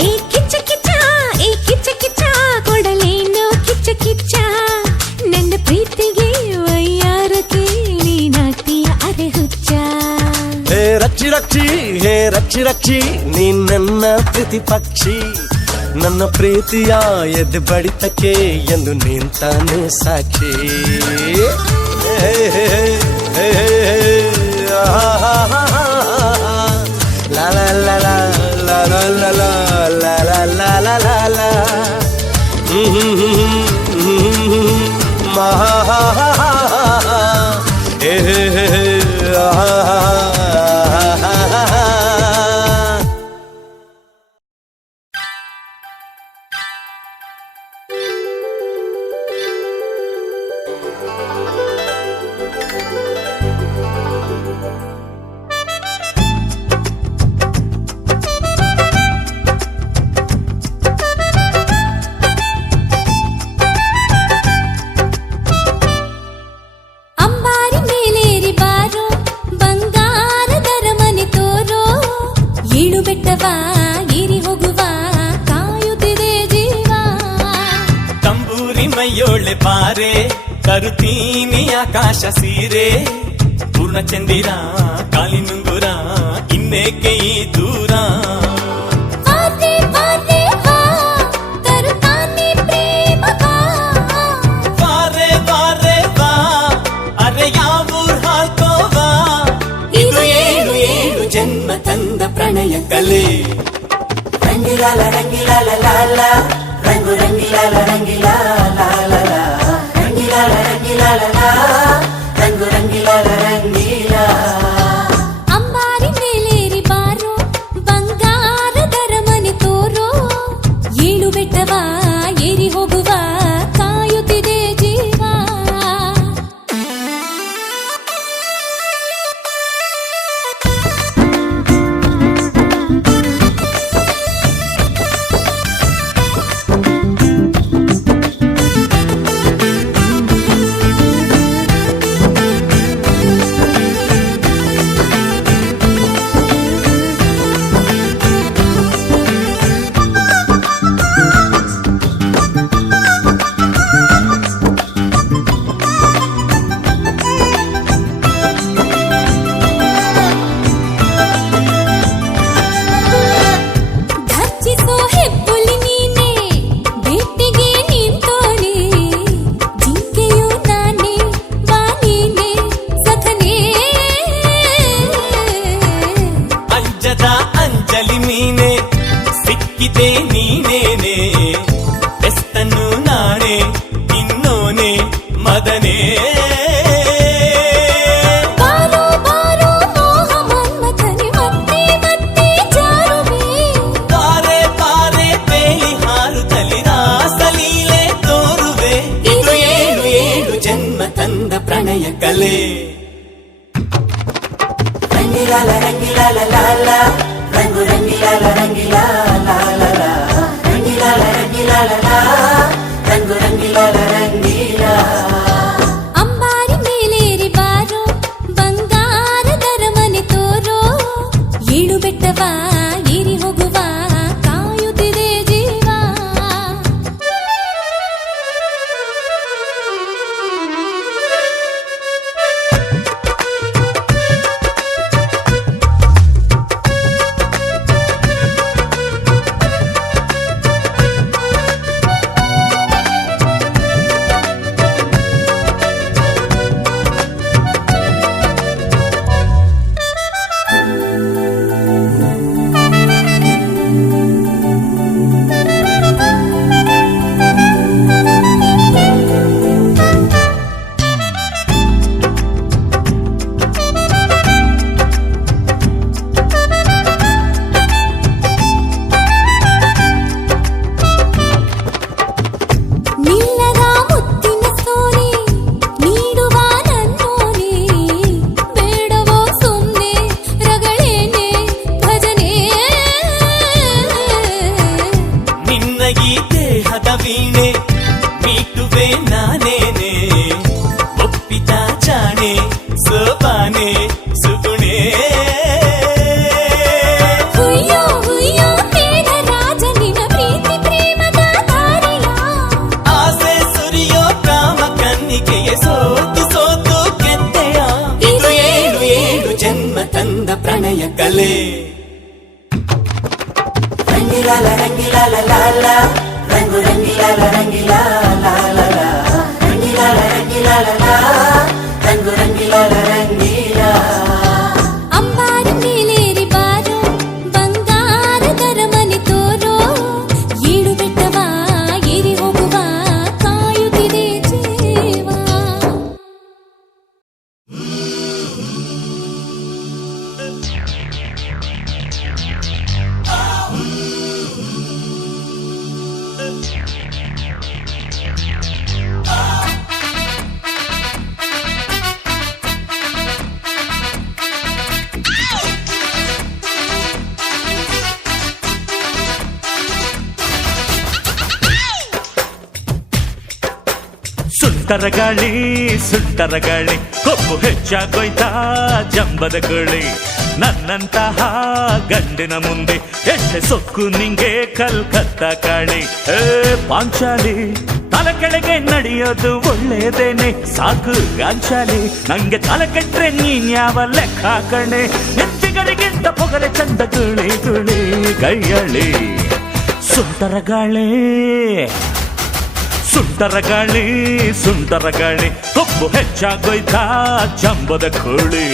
ಈ ಕಿಚ್ಚ ಕಿಚ್ಚ ಈ ಕಿಚ್ಚ ಕಿಚ್ಚ ಕೊಡಲೇನು ಕಿಚ್ಚ ಕಿಚ್ಚ ನನ್ನ ಪ್ರೀತಿಗೆ ವೈಯಾರಕ್ಕೆ ನೀನಾಗ್ತೀಯ ಅರೆ ಹುಚ್ಚ ಹೇ ರಚ್ಚಿ ರಚ್ಚಿ ಹೇ ರಚ್ಚಿ ರಚ್ಚಿ ನೀ ನನ್ನ ಪ್ರತಿಪಕ್ಷಿ ನನ್ನ ಪ್ರೀತಿಯ ಎದೆ ಬಡಿತಕ್ಕೆ ಎಂದು ನಿಂತಾನೆ ಸಾಕ್ಷಿ ಹೇ, ಹೇ, ಹೇ, ಹೇ, ಆಹಾಹಾಹಾ. ಲಾ ಲಾ ಲಾ ಲಾ ಲಾ ಲಾ ಲಾ ಲಾ ಲಾ ಲಾ ಲಾ ಲಾ ಲಾ. ಮಹಾಹಾಹಾಹಾ. ಹೇ, ಹೇ, ಹೇ, ಹೇ, ಆಹಾಹಾಹಾಹಾ. ಅಂಬಾರಿ ಮೇಲೇರಿ ಬಾರೋ ಬಂಗಾರದರ ಮನೆ ತೋರೋ ಏಳು ಬೆಟ್ಟವ ಏರಿ ಹೋಗುವ ಕಾಯುತ್ತಿದೆ ಜೀವ ತಂಬೂರಿ ಮೈಯೋಳೆ ಬಾರೆ ತರುತ್ತೀನಿ ಆಕಾಶ ಸೀರೆ ಪೂರ್ಣಚಂದಿರ ಕಾಲಿನುಂಗುರ ಇನ್ನೇಕೆ ಈ ದೂರ ವಾರೆ ವಾರೆ ವಾ ತರುತ್ತಾನೆ ಪ್ರೇಮವ ಬಾರೆ ಬಾರೆ ಬಾ ಅರೆ ಯಾವೂರ್ ಹಾಕೋವಾ ಇದು ಏಳು ಏಳು ಜನ್ಮ ತಂದ ಪ್ರಣಯ ಕಲೆ ರಂಗಿಲಾಲ ರಂಗಿಲಾಲ ಲಾಲ ರಂಗು ರಂಗಿಲಾಲ ರಂಗಿಲಾಲ ಲಾಲ ರಂಗಿಲಾಲ ರಂಗಿಲಾಲ ಲಾ ರಂಗು ರಂಗಿಲಾಲ ರಂಗಿಲ ಅಂಬಾರಿ ಮೇಲೇರಿ ಬಾರೋ ಬಂಗಾರದರ ಮನೆ ತೋರೋ ಏಳು ಬೆಟ್ಟವ ಏರಿ ಹೋಗುವ ಕಾಯುತ್ತಿದೆ ಜೀವ ಮದುವೆ ನೀನೇನೆ ಬೆಸ್ತನ್ನು ನಾನೇ ಇನ್ನೋನೆ ಮದನೇ ಬಾರೋ ಬಾರೋ ಮೋಹ ಮನ್ಮಥನೆ ಮತ್ತೆ ಮತ್ತೆ ಜಾರುವೆ ತಾರೆ ತಾರೆ ಬೇಲಿ ಹಾರು ತಲಿರಾಸಲೀಲೆ ತೋರುವೆ ಇದು ಏಳು ಏಳು ಜನ್ಮ ತಂದ ಪ್ರಣಯ ಕಲೆ ರಂಗಿಲಾಲ ರಂಗಿಲಾಲ ಲಾಲ ರಂಗು ರಂಗಿಲಾಲ ರಂಗಿಲಾಲ ಲಾಲ ರಂಗಿಲಾಲ ರಂಗಿಲಾಲ ಲಾ ರಂಗು ರಂಗಿಲಾಲ ರಂಗಿಲಾ ಅಂಬಾರಿ ಮೇಲೇರಿ ಬಾರೋ ಬಂಗಾರದರ ಮನೆ ತೋರೋ ಏಳು ಬೆಟ್ಟವ ಏರಿ ಹೋಗುವ ಕಾಯುತ್ತಿದೆ ಜೀವ ನಿಲ್ಲದ ಮುತ್ತಿನ ಸೋನೆ ನೀಡುವ ನನ್ನೋನೆ ಬೇಡವೋ ಸುಮ್ಮನೆ ರಗಳೇನೆ ಭಜನೆ ನಿನ್ನ ಈ ದೇಹದ ವೀಣೆ ಮೀಟುವೆ ನಾನೇನೆ ಒಪ್ಪಿತ ಜಾಣೆ ಸೋಪಾನೆ ಸುಗುಣೆ ಹುಯ್ಯೋ ಹುಯ್ಯೋ ಮೇಘ ರಾಜ ನಿನ್ನ ಪ್ರೀತಿ ಪ್ರೇಮದ ದಾರಿಯ ಆಸೆ ಸುರಿಯೋ ಕಾಮ ಕನ್ನಿಕೆಯ ಸೋತು ಸೋತು ಗೆದ್ದೆಯ ಇದು ಏಳು ಏಳು ಜನ್ಮ ತಂದ ಪ್ರಣಯ ಕಲೆ ರಂಗಿಲಾಲ ರಂಗಿಲಾಲ ಲಾಲ ರಂಗು ರಂಗಿಲಾಲ ರಂಗಿಲಾಲ ಲಾಲ ರಂಗಿಲಾಲ ರಂಗಿಲಾಲ ಲಾ ರಂಗು ರಂಗಿಲಾಲ ರಂಗಿಲಾ ಅಂಬಾರಿ ಮೇಲೇರಿ ಬಾರೋ ಬಂಗಾರದರ ಮನೆ ತೋರೋ ಏಳು ಬೆಟ್ಟವ ಏರಿ ಹೋಗುವ ಕಾಯುತ್ತಿದೆ ಜೀವ ಸುಂಟರ ಗಾಳಿ ಕೊಬ್ಬು ಹೆಚ್ಚಾಗೋಯ್ತಾ ಜಂಬದ ಗುಳಿ ನನ್ನಂತಹ ಗಂಡಿನ ಮುಂದೆ ಎಷ್ಟೆ ಸೊಕ್ಕು ನಿಂಗೆ ಕಲ್ಕತ್ತಾ ಕಾಳಿ ಪಾಂಚಾಲಿ ತಲೆ ಕೆಳಗೆ ನಡೆಯೋದು ಒಳ್ಳೇದೇನೆ ಸಾಕು ಗಾಂಚಾಲಿ ನಂಗೆ ತಲೆ ಕೆಟ್ರೆ ನೀನ್ ಯಾವ ಲೆಕ್ಕ ಕಣೆ ನೆತ್ತಿಗರಿಗಿಂತ ಪೊಗರೆ ಚಂದ ಗುಳಿ ಗುಳಿ ಕೈಯಳಿ ಸುಂಟರ ಗಾಳಿ ಕೊಬ್ಬು ಹೆಚ್ಚಾಗೋಯ್ತಾ ಜಂಬದ ಕೋಳಿ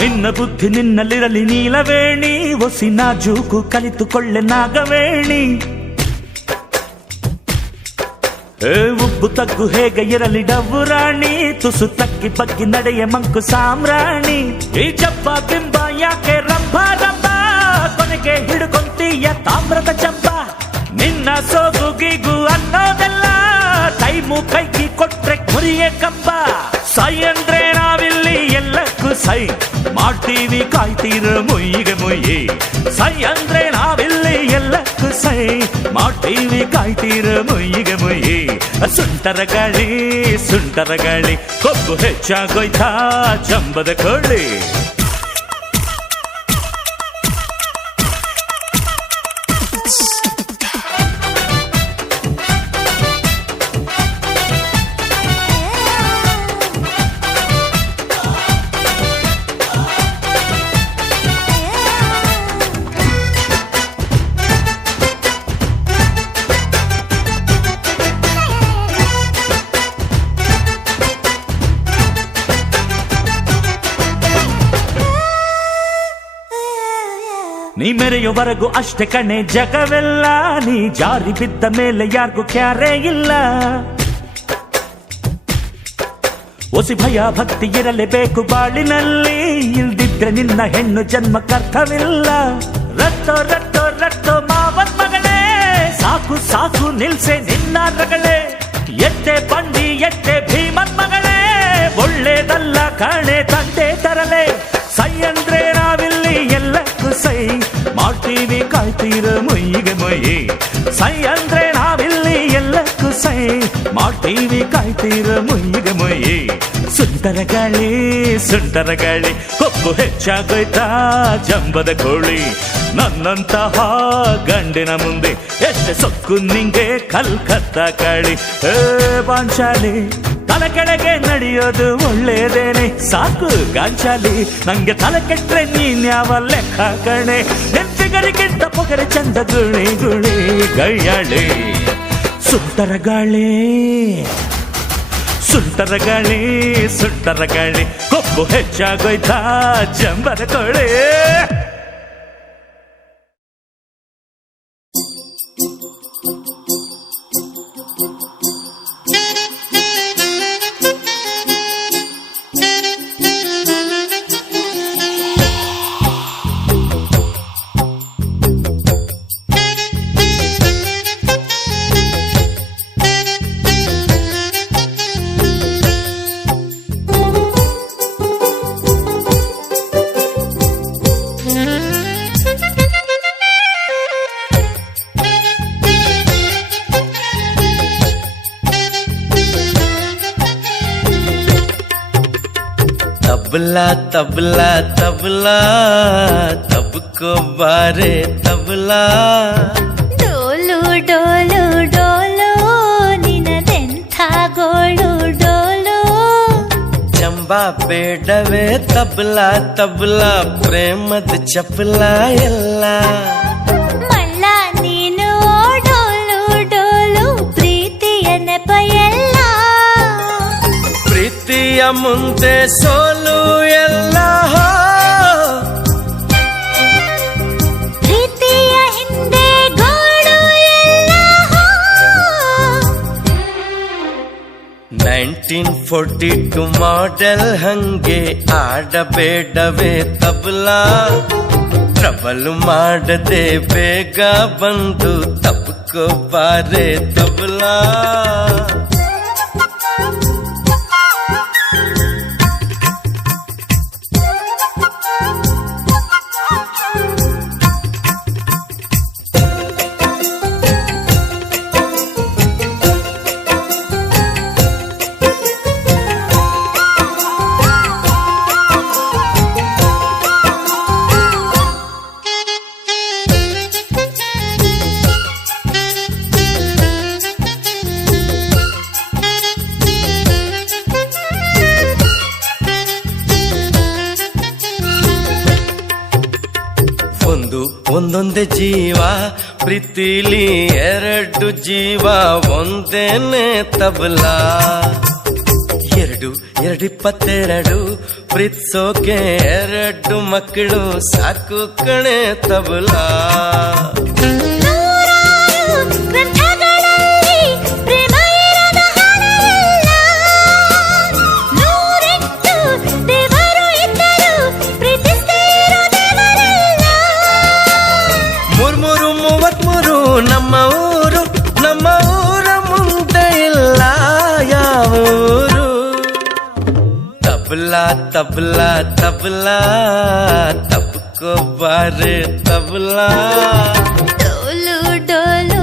ನಿನ್ನ ಬುದ್ಧಿ ನಿನ್ನಲ್ಲಿರಲಿ ನೀಲವೇಣಿ ಒಸಿನ ಜೂಕು ಕಲಿತುಕೊಳ್ಳೆ ನಾಗವೇಣಿ ಉಬ್ಬು ತಗ್ಗು ಹೇಗೆ ಇರಲಿ ಡವ್ವು ರಾಣಿ ತುಸು ತಗ್ಗಿ ಬಗ್ಗಿ ನಡೆಯ ಮಂಕು ಸಾಮ್ರಾಣಿ ಈ ಜಬ್ಬ ಬಿಂಬ ಯಾಕೆ ರಂಭ ರಂಭ ಕೊನೆಗೆ ಹಿಡ್ಕೊಂತೀಯ ತಾಮ್ರದ ಚಂಬ ನಿನ್ನ ಸೋಗು ಗೀಗು ಅನ್ನೋದೆಲ್ಲ ಟೈಮು ಕೈಕಿ ಕೊಟ್ರೆ ಕುರಿಯೇ ಕಂಬ ಸೈ ಅಂದ್ರೆ ನಾವಿಲ್ಲಿ ಎಲ್ಲಕ್ಕೂ ಸೈ ಮಾಡ್ತೀವಿ ಕಾಯ್ತೀರ ಮುಯ್ಯಿಗೆ ಮುಯ್ಯಿ ಸೈ ಅಂದ್ರೆ ನಾವಿಲ್ಲಿ ಎಲ್ಲಕ್ಕೂ ಸೈ ಮಾಡ್ತೀವಿ ಕಾಯ್ತೀರ ಮುಯ್ಯಿಗೆ ಮುಯ್ಯಿ ಸುಂಟರ ಗಾಳಿ ಕೊಬ್ಬು ಹೆಚ್ಚಾಗೋಯ್ತಾ ಜಂಬದ ಕೋಳಿ. ನೀ ಮೆರೆಯುವರೆಗೂ ಅಷ್ಟೇ ಕಣೆ ಜಗವೆಲ್ಲ, ನೀ ಜಾರಿ ಬಿದ್ದ ಮೇಲೆ ಯಾರಿಗೂ ಕ್ಯಾರೇ ಇಲ್ಲ. ಒಸಿ ಭಯ ಭಕ್ತಿ ಇರಲೇಬೇಕು ಬಾಳಿನಲ್ಲಿ, ಇಲ್ದಿದ್ರೆ ನಿನ್ನ ಹೆಣ್ಣು ಜನ್ಮಕ್ಕರ್ಥವಿಲ್ಲ. ರತ್ತೋ ರತ್ತೋ ರತ್ತೋ ಮಾವನ್ ಮಗಳೇ, ಸಾಕು ಸಾಕು ನಿಲ್ಸೆ ನಿನ್ನ ರಗಳೇ. ಎತ್ತೆ ಬಂಡಿ ಎತ್ತೆ ಭೀಮನ್ ಮಗಳೇ, ಒಳ್ಳೇದಲ್ಲ ಕಾಣೆ ತಂದೆ ತರಲೆ. ಸೈ ಅಂದ್ರೆ ನಾವಿಲ್ಲಿ ಎಲ್ಲಕ್ಕೂ ಸೈ, ಮಾಡ್ತೀವಿ ಕಾಯ್ತೀರ ಮುಯ್ಯಿಗೆ ಮುಯ್ಯಿ. ಸೈ ಅಂದ್ರೆ ನಾವಿಲ್ಲಿ ಎಲ್ಲಕ್ಕೂ ಸೈ, ಮಾಡ್ತೀವಿ ಕಾಯ್ತೀರ ಮುಯ್ಯಿಗೆ ಮುಯ್ಯಿ. ಸುಂಟರ ಗಾಳಿ ಕೊಬ್ಬು ಹೆಚ್ಚಾಗೋಯ್ತಾ ಜಂಬದ ಕೋಳಿ. ನನ್ನಂತಹ ಗಂಡಿನ ಮುಂದೆ ಎಷ್ಟೆ ಸೊಕ್ಕು ನಿಂಗೆ ಕಲ್ಕತ್ತಾ ಕಾಳಿ. ಬಾಂಚಾಲಿ ತಲೆ ಕೆಳಗೆ ನಡೆಯೋದು ಒಳ್ಳೇದೇನೆ, ಸಾಕು ಗಾಂಚಾಲಿ ನಂಗೆ ತಲೆ ಕೆಟ್ರೆ ನೀನ್ಯಾವ ಲೆಕ್ಕ ಕಣೆ. ನೆನ್ಪಿಗರಿಗಿಂತ ಪೊಗರೆ ಚಂದ ಗುಳಿ ಗುಳಿ ಗೈಯಾಳಿ. ಸುಂಟರ ಗಾಳಿ ಕೊಬ್ಬು ಹೆಚ್ಚಾಗೋಯ್ತಾ ಜಂಬದ ಕೋಳಿ. तबला तबला तबला तबको बारे तबला. ಡೋಲು ಡೋಲು ಡೋಲು ನಿನದೆಂಥ ಗೋಳು ಡೋಲು. ಚಂಬಾ ಬೇಡವೇ ತಬಲಾ ತಬಲಾ, ಪ್ರೇಮದ ಚಪಲ ಎಲ್ಲ. ಮಳ್ಳ ನೀನು ಡೋಲು ಡೋಲು, ಪ್ರೀತಿಯ ನೆಪ ಎಲ್ಲ. ಪ್ರೀತಿಯ ಮುಂದೆ ಸೋಲು ಎಲ್ಲ, ಪ್ರೀತಿಯ ಹಿಂದೆ ಗೋಳು ಎಲ್ಲ. 1942 ಮಾಡೆಲ್ ಹಂಗೆ ಆಡಬೇಡವೇ ತಬಲಾ. ಟ್ರಬಲ್ ಮಾಡದೆ ಬೇಗ ಬಂದು ತಬ್ಕೋ ಬಾರೆ ತಬಲಾ. ಒಂದೊಂದೇ ಜೀವ ಪ್ರೀತಿಲಿ, ಎರಡು ಜೀವ ಒಂದೇನೆ ತಬಲಾ. 22 ಪ್ರೀತ್ಸೋಕೆ 2 ಮಕ್ಕಳು ಸಾಕು ಕಣೆ ತಬಲಾ. ನಮ್ಮ ಊರ ಮುಂದೆ ಇಲ್ಲ ಯಾವೂರು. ತಬಲಾ ತಬಲಾ ತಬಲಾ ತಬ್ಕೋ ಬಾರೆ ತಬಲಾ. ಡೋಲು ಡೋಲು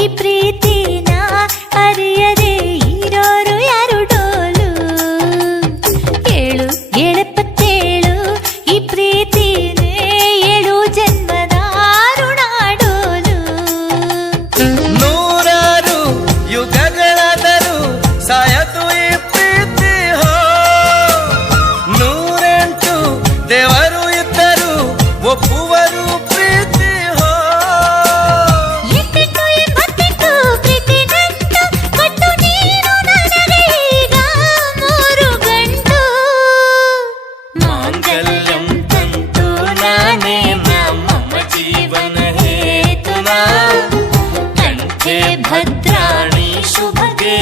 ಈ ಪ್ರೀತಿನ ಅರಿಯದೆ ಇರೋರು ಯಾರು ಡೋಲು ಏಳು ಏಳೆಪ್ಪತ್ತೇಳು ಈ ಪ್ರೀತಿನೇ 7 ಜನ್ಮದ ಋಣಾಡೋಲು ನೂರಾರು ಯುಗಗಳಾದರೂ ಸಾಯತು ಈ ಪ್ರೀತಿ ಹೋ 108 ದೇವರು ಇದ್ದರು ಒಪ್ಪುವರು ಪ್ರೀತಿ ಹೋ ಎಂಟೆಂಟು ಎಂಬತ್ತೆಂಟು ಪ್ರೀತಿ ಗಂಟು ಕೊಟ್ಟು ನೀನು ನನಗೆ ಈಗ 3 ಗಂಟು ಮಾಂಗಲ್ಯಂ ತಂತು ನಾನೇ ಮಮ ಜೀವನ ಹೇತುನಾ ಕಂಠೆ ಭದ್ರಾಣಿ ಶುಭಗೆ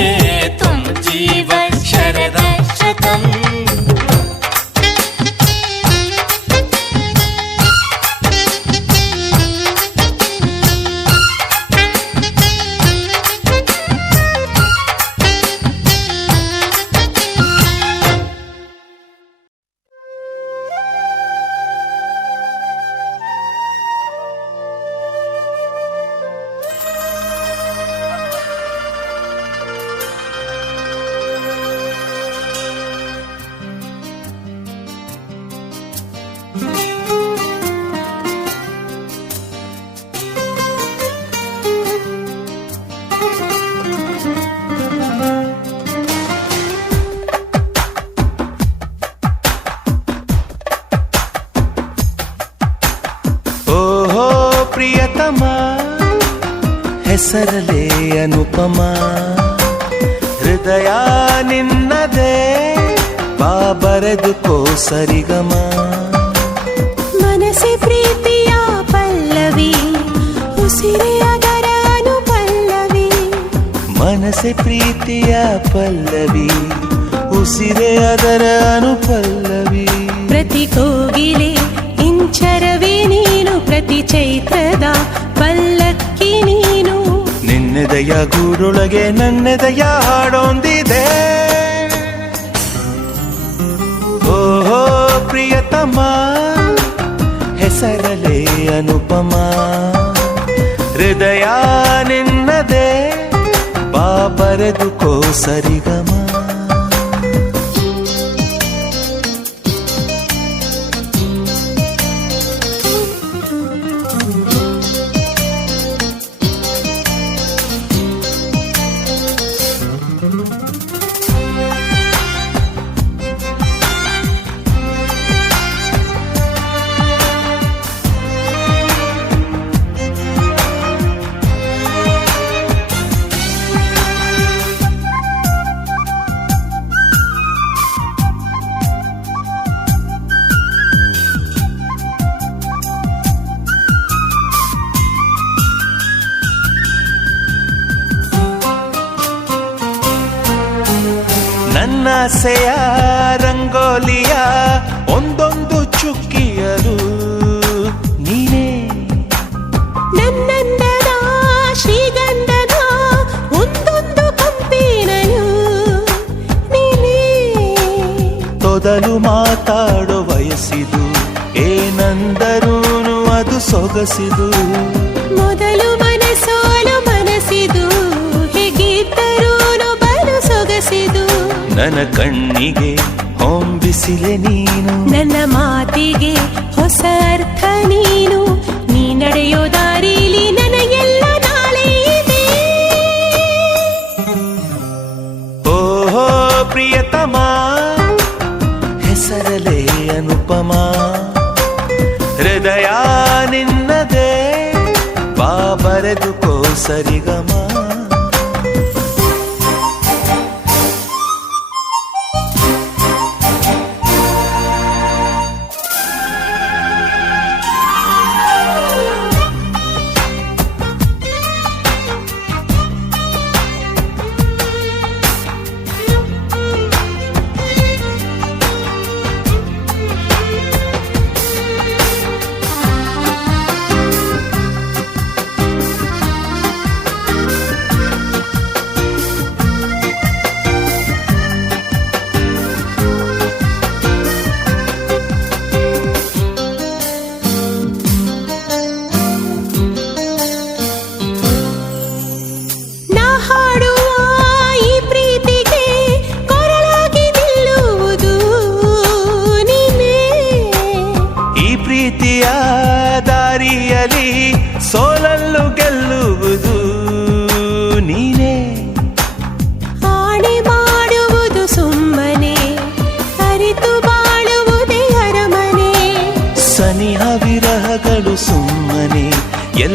ತುಂ ಜೀವ ಶರದ ಶತಂ ಓಹೋ ಪ್ರಿಯತಮ ಹೆಸರಲೇ ಅನುಪಮ ಹೃದಯ ನಿನ್ನದೇ ಬಾ ಬರೆದುಕೋ ಸರಿಗಮ ಮನಸ್ಸೆ ಪ್ರೀತಿಯ ಪಲ್ಲವಿ ಉಸಿರೇ ಅದರ ಅನುಪಲ್ಲವಿ ಮನಸ್ಸೆ ಪ್ರೀತಿಯ ಪಲ್ಲವಿ ಉಸಿರೇ ಅದರ ಅನುಪಲ್ಲವಿ ಪ್ರತಿ ಕೋಗಿಲೆ ಇಂಚರವೇ ನೀನು ಪ್ರತಿ ಚೈತ್ರದ ಪಲ್ಲಕ್ಕಿ ನೀನು ನಿನ್ನೆದೆಯ ಗೂಡೊಳಗೆ ನನ್ನೆದೆಯ ಹಾಡೊಂದಿದೆ ಓಹೋ ಪ್ರಿಯತಮ ಹೆಸರಲೇ ಅನುಪಮ ಹೃದಯ ನಿನ್ನದೇ ಬಾ ಬರೆದುಕೋ ಸರಿಗಮ ನನ್ನಾಸೆಯ ರಂಗೋಲಿಯ ಒಂದೊಂದು ಚುಕ್ಕಿಯರು ನೀನೇ ನನ್ನಂದದ ಶ್ರೀಗಂಧದ ಒಂದೊಂದು ಕಂಪಿನನು ನೀನೇ ತೊದಲು ಮಾತಾಡೋ ವಯಸ್ಸಿದು ಏನಂದರೂನು ಅದು ಸೊಗಸಿದು ಮೊದಲು ಮನಸೋಲು ಮನಸ್ಸಿದು ಹೇಗಿದ್ದರೂನು ಬಲು ಸೊಗಸಿದು ನನ್ನ ಕಣ್ಣಿಗೆ ಹೊಂಬಿಸಿಲೆ ನೀನು ನನ್ನ ಮಾತಿಗೆ ಹೊಸ ಅರ್ಥ ನೀನು ನೀ ನಡೆಯೋ ದಾರಿಲಿ ನನಗೆಲ್ಲ ನಾಳೆ ಇದೆ ಓಹೋ ಪ್ರಿಯತಮ ಹೆಸರಲೇ ಅನುಪಮ ಹೃದಯ ನಿನ್ನದೇ ಬಾ ಬರೆದುಕೋ ಸರಿಗಮ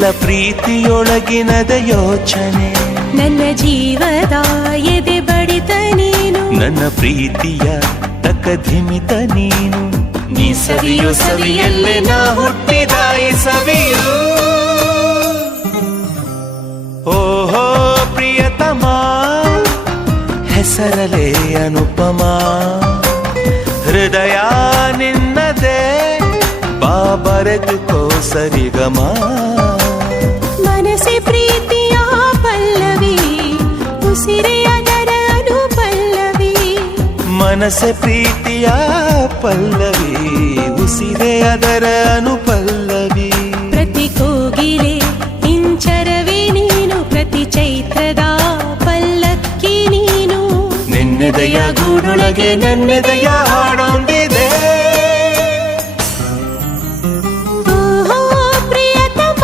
ಎಲ್ಲ ಪ್ರೀತಿಯೊಳಗಿನದ ಯೋಚನೆ ನನ್ನ ಜೀವದ ಎದೆ ಬಡಿತ ನೀನು ನನ್ನ ಪ್ರೀತಿಯ ತಕಧಿಮಿತ ನೀನು ನೀ ಸವಿಯೋ ಸವಿಯಲ್ಲೇ ನಾ ಹುಟ್ಟಿದ ಈ ಸವಿಯು ಓಹೋ ಪ್ರಿಯತಮ ಹೆಸರಲೇ ಅನುಪಮ ಹೃದಯ ನಿನ್ನದೇ ಬಾ ಬರೆದುಕೋ ಸರಿಗಮ ಮನಸ್ಸೆ ಪ್ರೀತಿಯ ಪಲ್ಲವಿ ಉಸಿರೇ ಅದರ ಅನುಪಲ್ಲವಿ ಮನಸ್ಸೆ ಪ್ರೀತಿಯ ಪಲ್ಲವಿ ಉಸಿರೇ ಅದರ ಅನುಪಲ್ಲವಿ ಪ್ರತಿ ಕೋಗಿಲೆ ಇಂಚರವೇ ನೀನು ಪ್ರತಿ ಚೈತ್ರದ ಪಲ್ಲಕ್ಕಿ ನೀನು ನಿನ್ನೆದೆಯ ಗೂಡೊಳಗೆ ನನ್ನೆದೆಯ ಹಾಡೊಂದಿದೆ ಓಹೋ ಪ್ರಿಯತಮ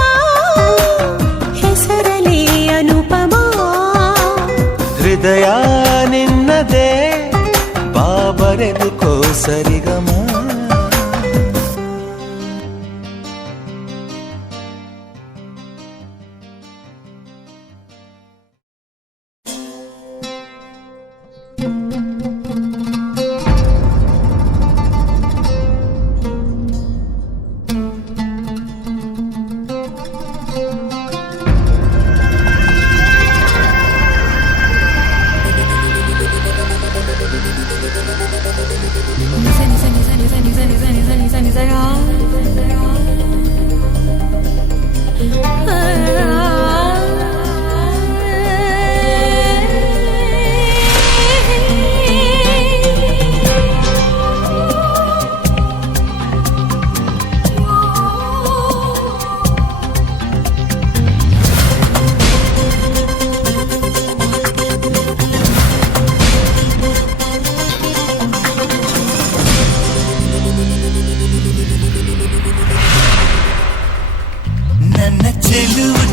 ಹೆಸರಲೇ ಅನುಪಮ ಹೃದಯ ನಿನ್ನದೇ ಬಾ ಬರೆದುಕೋ ಸರಿಗಮ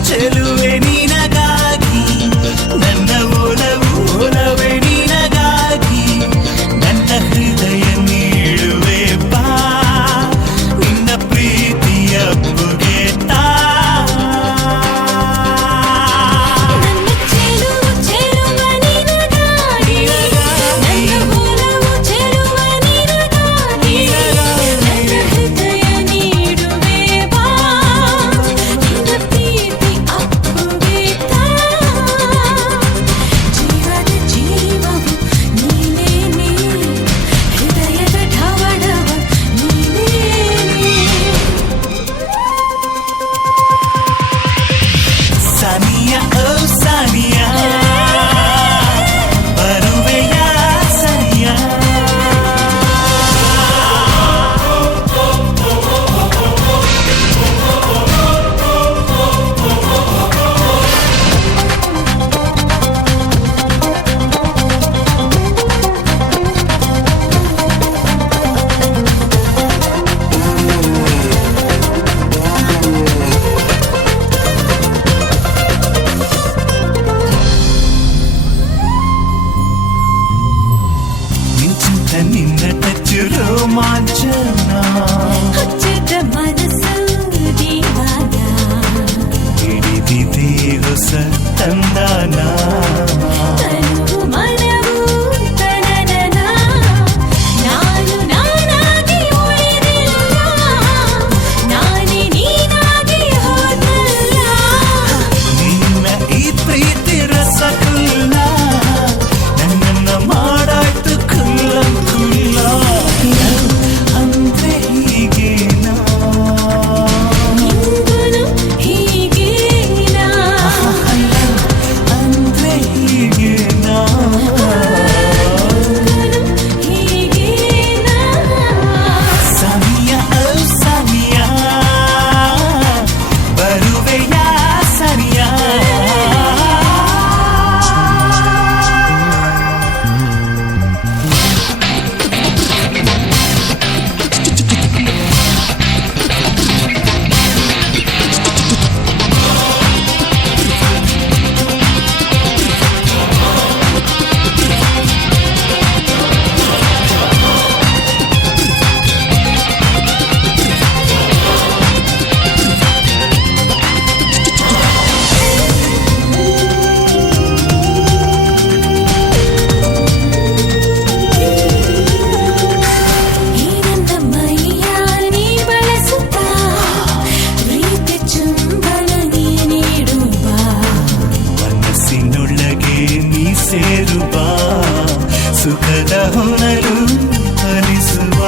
ಚೆಲುವೆ ನಿನಗಾಗಿ ನನ್ನ ಒಲವು ಒಲವೇ ನಿನಗಾಗಿ ನನ್ನ ಹೃದಯ ನೀಡುವೆ ಬಾ ನಿನ್ನ ಪ್ರೀತಿಯ ಬುಗೆತಾ ನಿನ್ನ ಟಚ್ ರೋಮಾಂಚನ ಹಚ್ಚಿದ ಮನಸ್ಸು ದೀವಾನ ಹಿಡಿದಿದೆ ಹೊಸ ತಂದಾನ ತನು ಮನವು ತನನನ ನಾನು ನಾನಾಗಿ ಉಳಿದಿಲ್ಲ ನಾನೇ ನೀನಾಗಿ ಹೋದಲ್ಲ ನಿನ್ನ ಈ ಪ್ರೀತಿ ರಸಗುಲ್ಲ ನನ್ನನ್ನ ಮಾಡಾಯ್ತು ಕುಲ್ಲ ಅಂದ್ರೆ ಹೀಗೇನಾ ನಿಂಗನು ಹೀಗೇನಾ ಅಂದ್ರೆ ನೀ ಸೇರುವ ಸುಖದ ಹೊನಲು ಹರಿಸುವ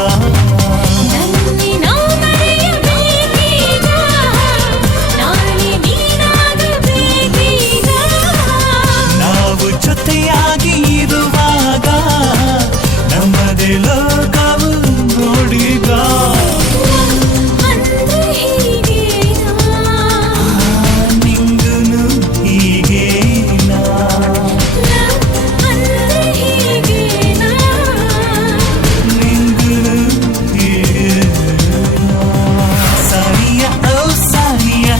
ನನ್ನಿ ನಾವು ಮರೆಯಬೇಕೀಗ, ನಾಳೆ ನೀನಾಗಬೇಕೀಗ. ನಾವು ಜೊತೆಯಾಗಿ ಇರುವಾಗ ನಮ್ಮದೇ ಲೋಕವು ನೋಡಿಗ ಅಂದ್ರೆ ಹೀಗೇನಾ? ನಿಂಗುನು ಹೀಗೇನಾ ಅಂದ್ರೆ ಹೀಗೇನಾ? ನಿಂಗುನು ಹೀಗೇನಾ ಸಾನಿಯ ಓ ಸಾನಿಯ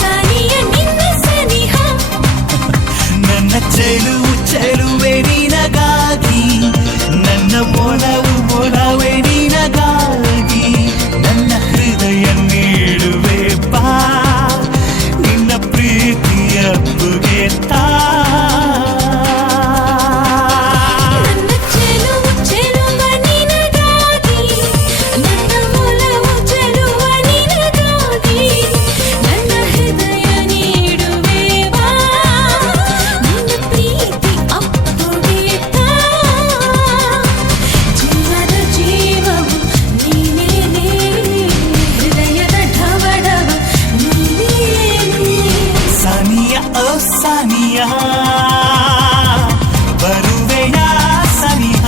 ಸಾನಿಯ ನಿನ್ನ ಸನಿಹ, ನನ್ನ ಚೆಲುವೆ ನಿನಗಾಗಿ, ನನ್ನ ಮೊಲವೇ ನಿನಗಾಗಿ, ನನ್ನ ಹೃದಯ ನೀಡುವೆ ಬಾ ನಿನ್ನ ಪ್ರೀತಿಯ ಬುಗೆತಾ. ನನ್ನ ಚೆಲುವ ನಿನಗಾಗಿ, ನನ್ನ ಒಲವು ಚೆಲುವ ನಿನಗಾಗಿ, ನನ್ನ ಹೃದಯ ನೀಡುವೆ ಬಾ ನಿನ್ನ ಪ್ರೀತಿ ಅಪ್ಪುಗೆತಾ. ಜೀವದ ಜೀವವು ನೀನೇನೇ, ಹೃದಯದ ಢವಢವ ನೀನೇನೇ. ಸಾನಿಯ ಓ ಸಾನಿಯ ಬರುವೆಯ ಸನಿಹ.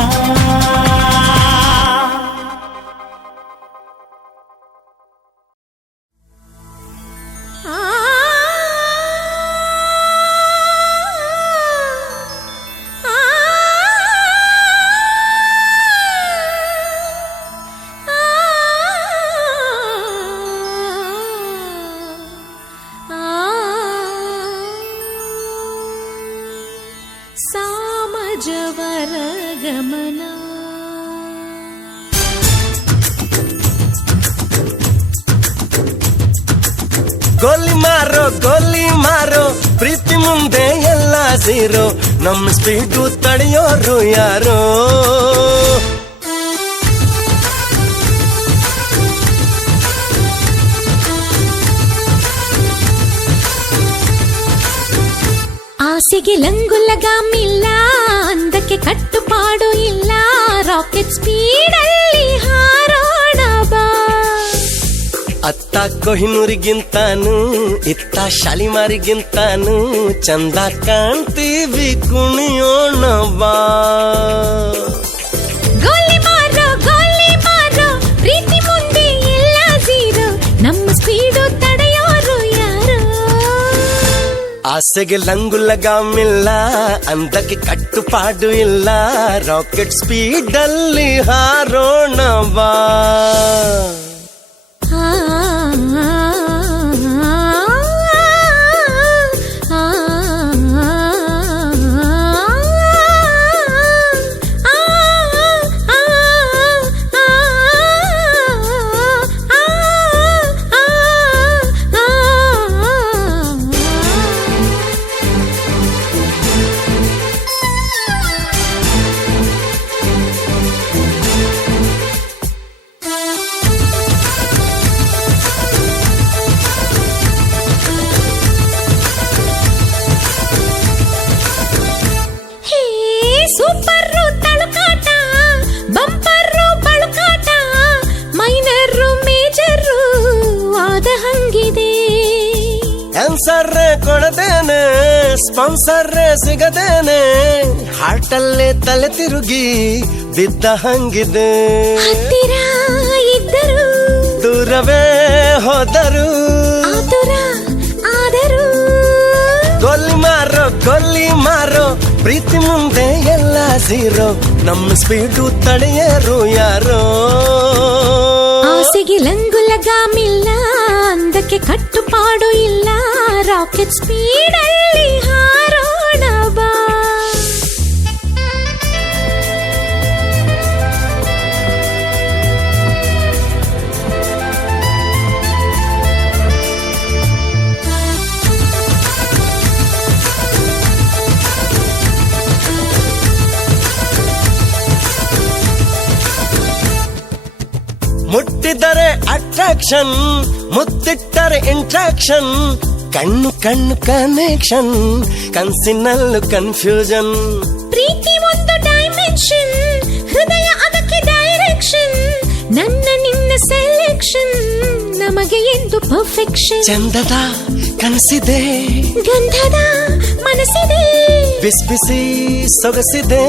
ಸಾಮಜವರ ಗಮನ ಗೋಲಿ ಮಾರೋ ಪ್ರೀತಿ ಮುಂದೆ ಎಲ್ಲ ಝೀರೋ, ನಮ್ಮ ಸ್ಪೀಡು ತಡೆಯೋರು ಯಾರೋ. ಆಸೆಗೆ ಲಂಗುಲಗಾಮಿಲ್ಲ, ಅಂದಕ್ಕೆ ಕಟ್ಟುಪಾಡು ಇಲ್ಲ, ರಾಕೆಟ್ ಸ್ಪೀಡಲ್ಲಿ ಹಾರೋಣ ಬಾ. ಅತ್ತ ಕೊಹಿನೂರಿಗಿಂತಾನು ಇತ್ತ ಶಾಲಿಮಾರಿಗಿಂತಾನು ಚಂದ ಕಾಣ್ತೀವಿ ಕುಣಿಯೋಣ ಬಾ. ಗೋಲಿ ಮಾರೋ ಪ್ರೀತಿ ಮುಂದೆ ಎಲ್ಲ ಝೀರೋ, ನಮ್ಮ ಸ್ಪೀಡು ತಡೆಯೋರು ಯಾರು. ಆಸೆಗೆ ಲಂಗುಲಗಾಮಿಲ್ಲ, ಅಂದಕ್ಕೆ ಕಟ್ಟುಪಾಡು ಇಲ್ಲ, ರಾಕೆಟ್ ಸ್ಪೀಡಲ್ಲಿ ಹಾರೋಣ ಬಾ. ಸೂಪರ್ರು ತಳುಕಾಟ, ಬಂಪರ್ರು ಬಳುಕಾಟ, ಮೈನರ್ರು ಮೇಜರ್ರು ಆದ ಹಂಗಿದೆ. ಆನ್ಸರ್ ಕೊಡದೇನೆ, ಸ್ಪಾನ್ಸರ್ ಸಿಗದೇನೆ, ಹಾರ್ಟಲ್ಲೇ ತಲೆ ತಿರುಗಿ ಬಿದ್ದ ಹಂಗಿದೆ. ಹತ್ತಿರ ಇದ್ದರು ದೂರವೇ ಹೋದರು, ಆತುರ ಆದರು. ಗೋಲಿ ಮಾರೋ ಪ್ರೀತಿ ಮುಂದೆ ಎಲ್ಲ ಝೀರೋ, ನಮ್ಮ ಸ್ಪೀಡು ತಡೆಯರು ಯಾರೋ. ಆಸೆಗೆ ಲಂಗುಲಗಾಮಿಲ್ಲ, ಅಂದಕ್ಕೆ ಕಟ್ಟುಪಾಡು ಇಲ್ಲ, ರಾಕೆಟ್ ಸ್ಪೀಡಲ್ಲಿ ಹಾರೋಣ ಬಾ. ಮುಟ್ಟಿದರೆ ಅಟ್ರಾಕ್ಷನ್, ಮುತ್ತಿಟ್ಟರೆ ಇಂಟ್ರಾಕ್ಷನ್, ಕಣ್ಣು ಕಣ್ಣು ಕನೆಕ್ಷನ್, ಕನ್ಸಿನಲ್ಲೂ ಕನ್ಫ್ಯೂಷನ್. ಪ್ರೀತಿ ಒಂದು ಡೈಮೆನ್ಷನ್, ಹೃದಯ ಅದಕ್ಕೆ ಡೈರೆಕ್ಷನ್. ನನ್ನ ನಿನ್ನ ಸೆಲೆಕ್ಷನ್ ನಮಗೆ ಎಂದು ಪರ್ಫೆಕ್ಷನ್. ಚಂದದ ಕನಸಿದೆ, ಗಂಧದ ಮನಸ್ಸಿದೆ, ಬಿಸಿ ಬಿಸಿ ಸೊಗಸಿದೆ.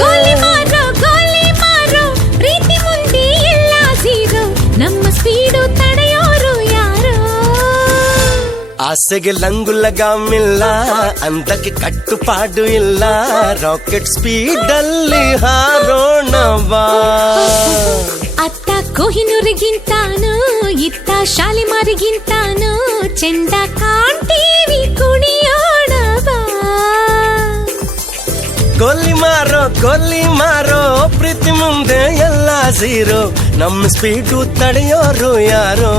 ಗೋಲಿ ಮಾರೋ ಪ್ರೀತಿ ಮುಂದೆ ಎಲ್ಲ ಝೀರೋ. ನಮ್ಮ ಸ್ಪೀಡು ತಡೆಯೋರು ಯಾರೋ. ಆಸೆಗೆ ಲಂಗು ಲಗಾಮಿಲ್ಲ, ಅಂತಕ್ಕೆ ಕಟ್ಟುಪಾಡು ಇಲ್ಲ. ರಾಕೆಟ್ ಸ್ಪೀಡ್ ಅಲ್ಲಿ ಹಾರೋಣವಾ. ಅತ್ತ ಕೊಹಿನೂರಿಗಿಂತಾನು, ಇತ್ತ ಶಾಲಿಮಾರಿಗಿಂತಾನು ಚೆಂದ ಕಾಣ್ತೀವಿ, ಕುಣಿಯೋಣವಾ. ಕೊಲ್ಲಿ ಮಾರೋ ಪ್ರೀತಿ ಮುಂದೆ ಎಲ್ಲ ಝೀರೋ. ನಮ್ಮ ಸ್ಪೀಡು ತಡೆಯೋರು ಯಾರೋ.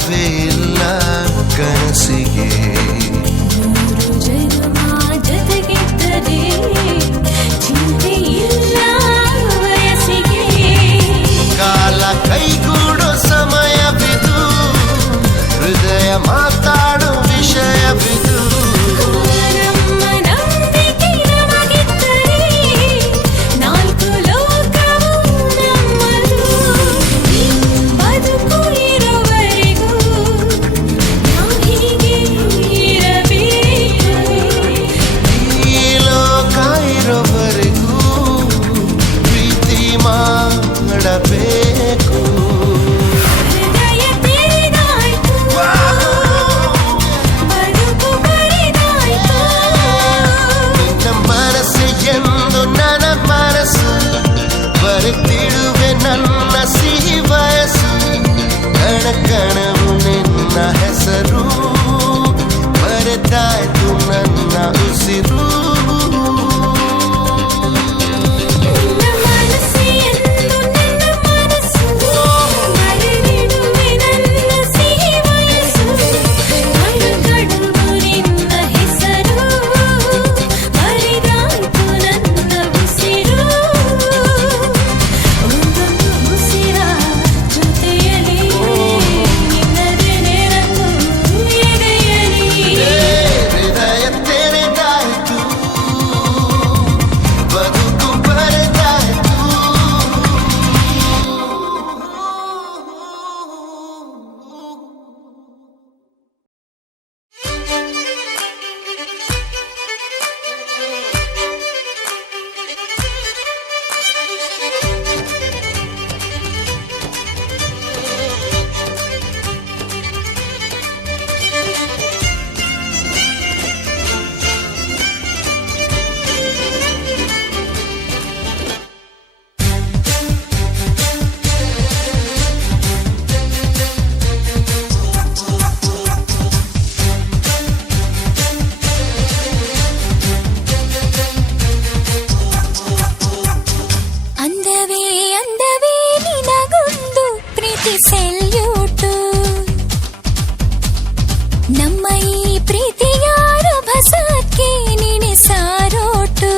ಸಾವೇ ಇಲ್ಲ ಕನಸಿಗೆ. ಜನ್ಮ ಜೊತೆಗಿದ್ದರೆ ಚಿಂತೆ ಇಲ್ಲ ವಯಸ್ಸಿಗೆ. ಕಾಲ ಕೈಗೂಡೋ ಸಮಯವಿದು, ಹೃದಯ ಮಾತಾಡೋ ವಿಷಯವಿದು. ನಮ್ಮ ನಂಬಿಕೆ ನಮಗಿದ್ದರೆ ನಾಲ್ಕು ಲೋಕವು ನಮ್ಮದು. ಬದುಕು ಇರುವವರೆಗೂ ನಾವು ಹೀಗೆ ಇರಬೇಕು. ಈ ಲೋಕ ಇರೋವರೆಗೂ ಪ್ರೀತಿ ಮಾಡಬೇಕು. ಹೃದಯ ತೆರೆದಾಯ್ತು, ಬದುಕು ಬರಿದಾಯ್ತು. ನಿನ್ನ ಮನಸ್ಸು ಎಂದು ನನ್ನ ಮನಸ್ಸು, ಬರೆದಿಡುವೆ ನನ್ನ ಸಿಹಿ ವಯಸ್ಸು. ಕಣ ಕಣವು ನಿನ್ನ ಹೆಸರು, ಬರೆದಾಯ್ತು ನನ್ನ ಉಸಿರು. ನಿನ್ನ ಮನಸ್ಸು ಎಂದು ನನ್ನ ಮನಸ್ಸು, ಬರೆದಿಡುವೆ ನನ್ನ ಸಿಹಿ ವಯಸ್ಸು. ಕಣಕಣವು ನಿನ್ನ ಹೆಸರು, ಬರೆದಾಯ್ತು ನನ್ನ ಉಸಿರು. ಒಂದೊಂದು ಉಸಿರ ಜೊತೆಯಲಿ ನಿನ್ನದೇ ನೆನಪು ಎದೆಯಲಿ. ಹೃದಯ ತೆರೆದಾಯ್ತು, ಬದುಕು ಬರೆದಾಯ್ತು. ಅಂದವೇ ಅಂದವೇ ನಿನಗೊಂದು ಪ್ರೀತಿ ಸೆಲ್ಯೂಟು. ನಮ್ಮ ಈ ಪ್ರೀತಿಯ ರಭಸಕ್ಕೆ ನೀನೆ ಸಾರೋಟು.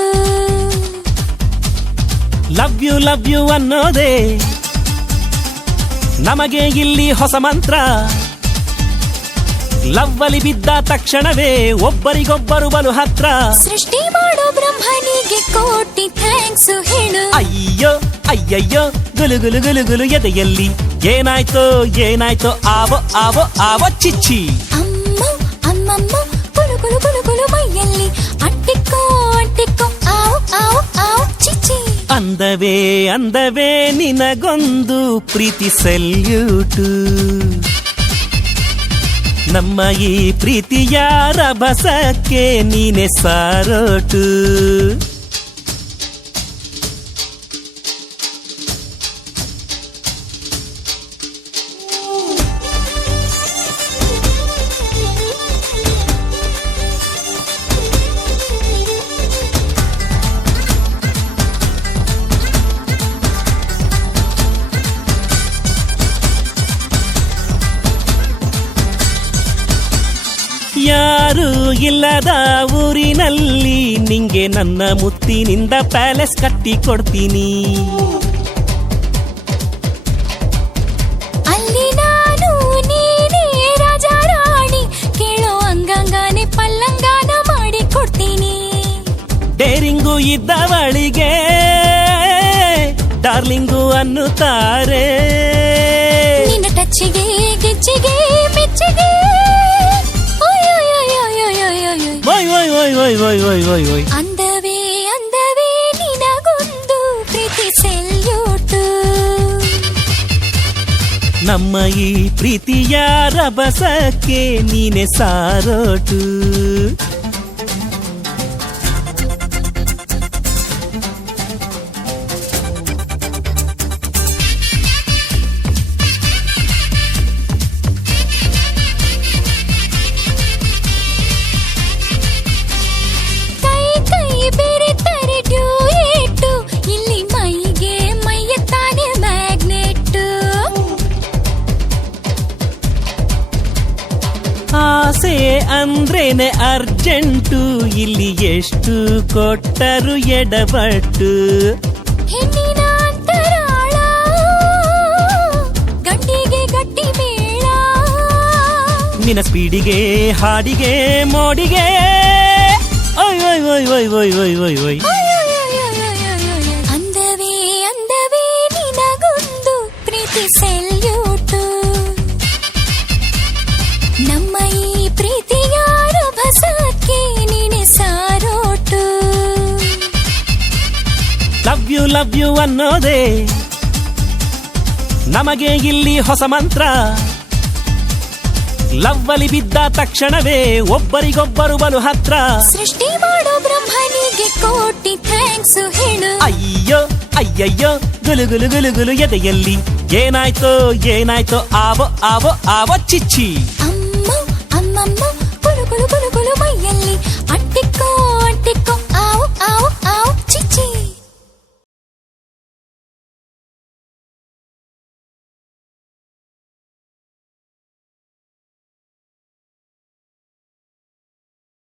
ಲವ್ ಯು ಅನ್ನೋದೇ ನಮಗೆ ಇಲ್ಲಿ ಹೊಸ ಮಂತ್ರ. ಲವ್ವಲಿ ಬಿದ್ದ ತಕ್ಷಣವೇ ಒಬ್ಬರಿಗೊಬ್ಬರು ಬಲು ಹತ್ರ. ಸೃಷ್ಟಿ ಮಾಡೋ ಬ್ರಹ್ಮನಿಗೆ ಕೋಟಿ ಥ್ಯಾಂಕ್ಸ್ ಹೇಳು. ಅಯ್ಯೋ ಅಯ್ಯಯ್ಯೋ ಗುಲು ಗುಲು ಗುಲು ಗುಲು ಎದೆಯಲ್ಲಿ ಏನಾಯ್ತೋ ಏನಾಯ್ತೋ ಆವೋ ಆವೋ ಆವೋ ಚಿಚ್ಚಿ. ಅಮ್ಮ ಅಮ್ಮಮ್ಮ ಕುಲು ಕುಲು ಕುಲು ಕುಲು ಮೈಯಲ್ಲಿ ಅಂಟಿಕೋ ಅಂಟಿಕೋ ಆವು ಆವು ಆವು ಚಿಚ್ಚಿ. ಅಂದವೇ ನಿನಗೊಂದು ಪ್ರೀತಿ ಸೆಲ್ಯೂಟು. ನಮ್ಮ ಈ ಪ್ರೀತಿಯ ರಭಸಕ್ಕೆ ನೀನೆ ಸಾರೋಟು. ಯಾರು ಇಲ್ಲದ ಊರಿನಲ್ಲಿ ನಿಂಗೆ ನನ್ನ ಮುತ್ತಿನಿಂದ ಪ್ಯಾಲೇಸ್ ಕಟ್ಟಿ ಕೊಡ್ತೀನಿ. ಅಲ್ಲಿ ನಾನು ನೀನೇ ರಾಜ ರಾಣಿ, ಕೇಳೋ ಅಂಗಂಗಾನೆ ಪಲ್ಲಂಗಾನ ಮಾಡಿ ಕೊಡ್ತೀನಿ. ಡೇರಿಂಗು ಇದ್ದವಳಿಗೆ ಡಾರ್ಲಿಂಗು ಅನ್ನುತ್ತಾರೆ. ನಿನ್ನ ಟಚ್ಚಿಗೆ ಗೆಜ್ಜೆಗೆ ಮೆಚ್ಚಿಗೆ ಓಯ್ ಓಯ್ ಓಯ್ ಓಯ್ ಓಯ್ ಓಯ್ ಓಯ್ ಓಯ್. ಅಂದವೇ ನಿನಗೊಂದು ಪ್ರೀತಿ ಸೆಲ್ಯೂಟು. ನಮ್ಮ ಈ ಪ್ರೀತಿಯ ರಭಸಕ್ಕೆ ನೀನೆ ಸಾರೋಟು. ಅಂದ್ರೇನೆ ಅರ್ಜೆಂಟು, ಇಲ್ಲಿ ಎಷ್ಟು ಕೊಟ್ಟರು ಎಡಬಟ್ಟು. ಹೆಣ್ಣಿನ ಅಂತರಾಳ ಗಂಡಿಗೆ ಗಟ್ಟಿ ಮೇಳ. ನಿನ್ನ ಸ್ಪೀಡಿಗೆ ಹಾಡಿಗೆ ಮೋಡಿಗೆ ಒಯ್ ಒಯ್ ಒಯ್ ಒಯ್ ಒಯ್ ಒಯ್ ಒಯ್ ಒಯ್. ಅಂದವೇ ಅಂದವೇ ನಿನಗೊಂದು ಪ್ರೀತಿ ಸೆಲ್ಯೂಟು. ನಮ್ಮ ಈ ಪ್ರೀತಿಯ ರಭಸಕ್ಕೆ ನೀನೆ ಸಾರೋಟು. ಲವ್ ಯು ಅನ್ನೋದೇ ನಮಗೆ ಇಲ್ಲಿ ಹೊಸ ಮಂತ್ರ. ಲವ್ವಲಿ ಬಿದ್ದ ತಕ್ಷಣವೇ ಒಬ್ಬರಿಗೊಬ್ಬರು ಬಲು ಹತ್ರ. ಸೃಷ್ಟಿ ಮಾಡೋ ಬ್ರಹ್ಮನಿಗೆ ಕೋಟಿ ಥ್ಯಾಂಕ್ಸ್ ಹೇಳು. ಅಯ್ಯೋ ಅಯ್ಯಯ್ಯೋ ಗುಲು ಗುಲು ಗುಲು ಗುಲು ಎದೆಯಲ್ಲಿ ಏನಾಯ್ತೋ ಏನಾಯ್ತೋ ಆವೋ ಆವೋ ಆವೋ ಚಿಚ್ಚಿ. ಅಮ್ಮ ಅಮ್ಮಮ್ಮ ಕುಲು ಕುಲು ಕುಲು ಕುಲು ಮೈಯಲ್ಲಿ ಅಂಟಿಕೋ ಅಂಟಿಕೋ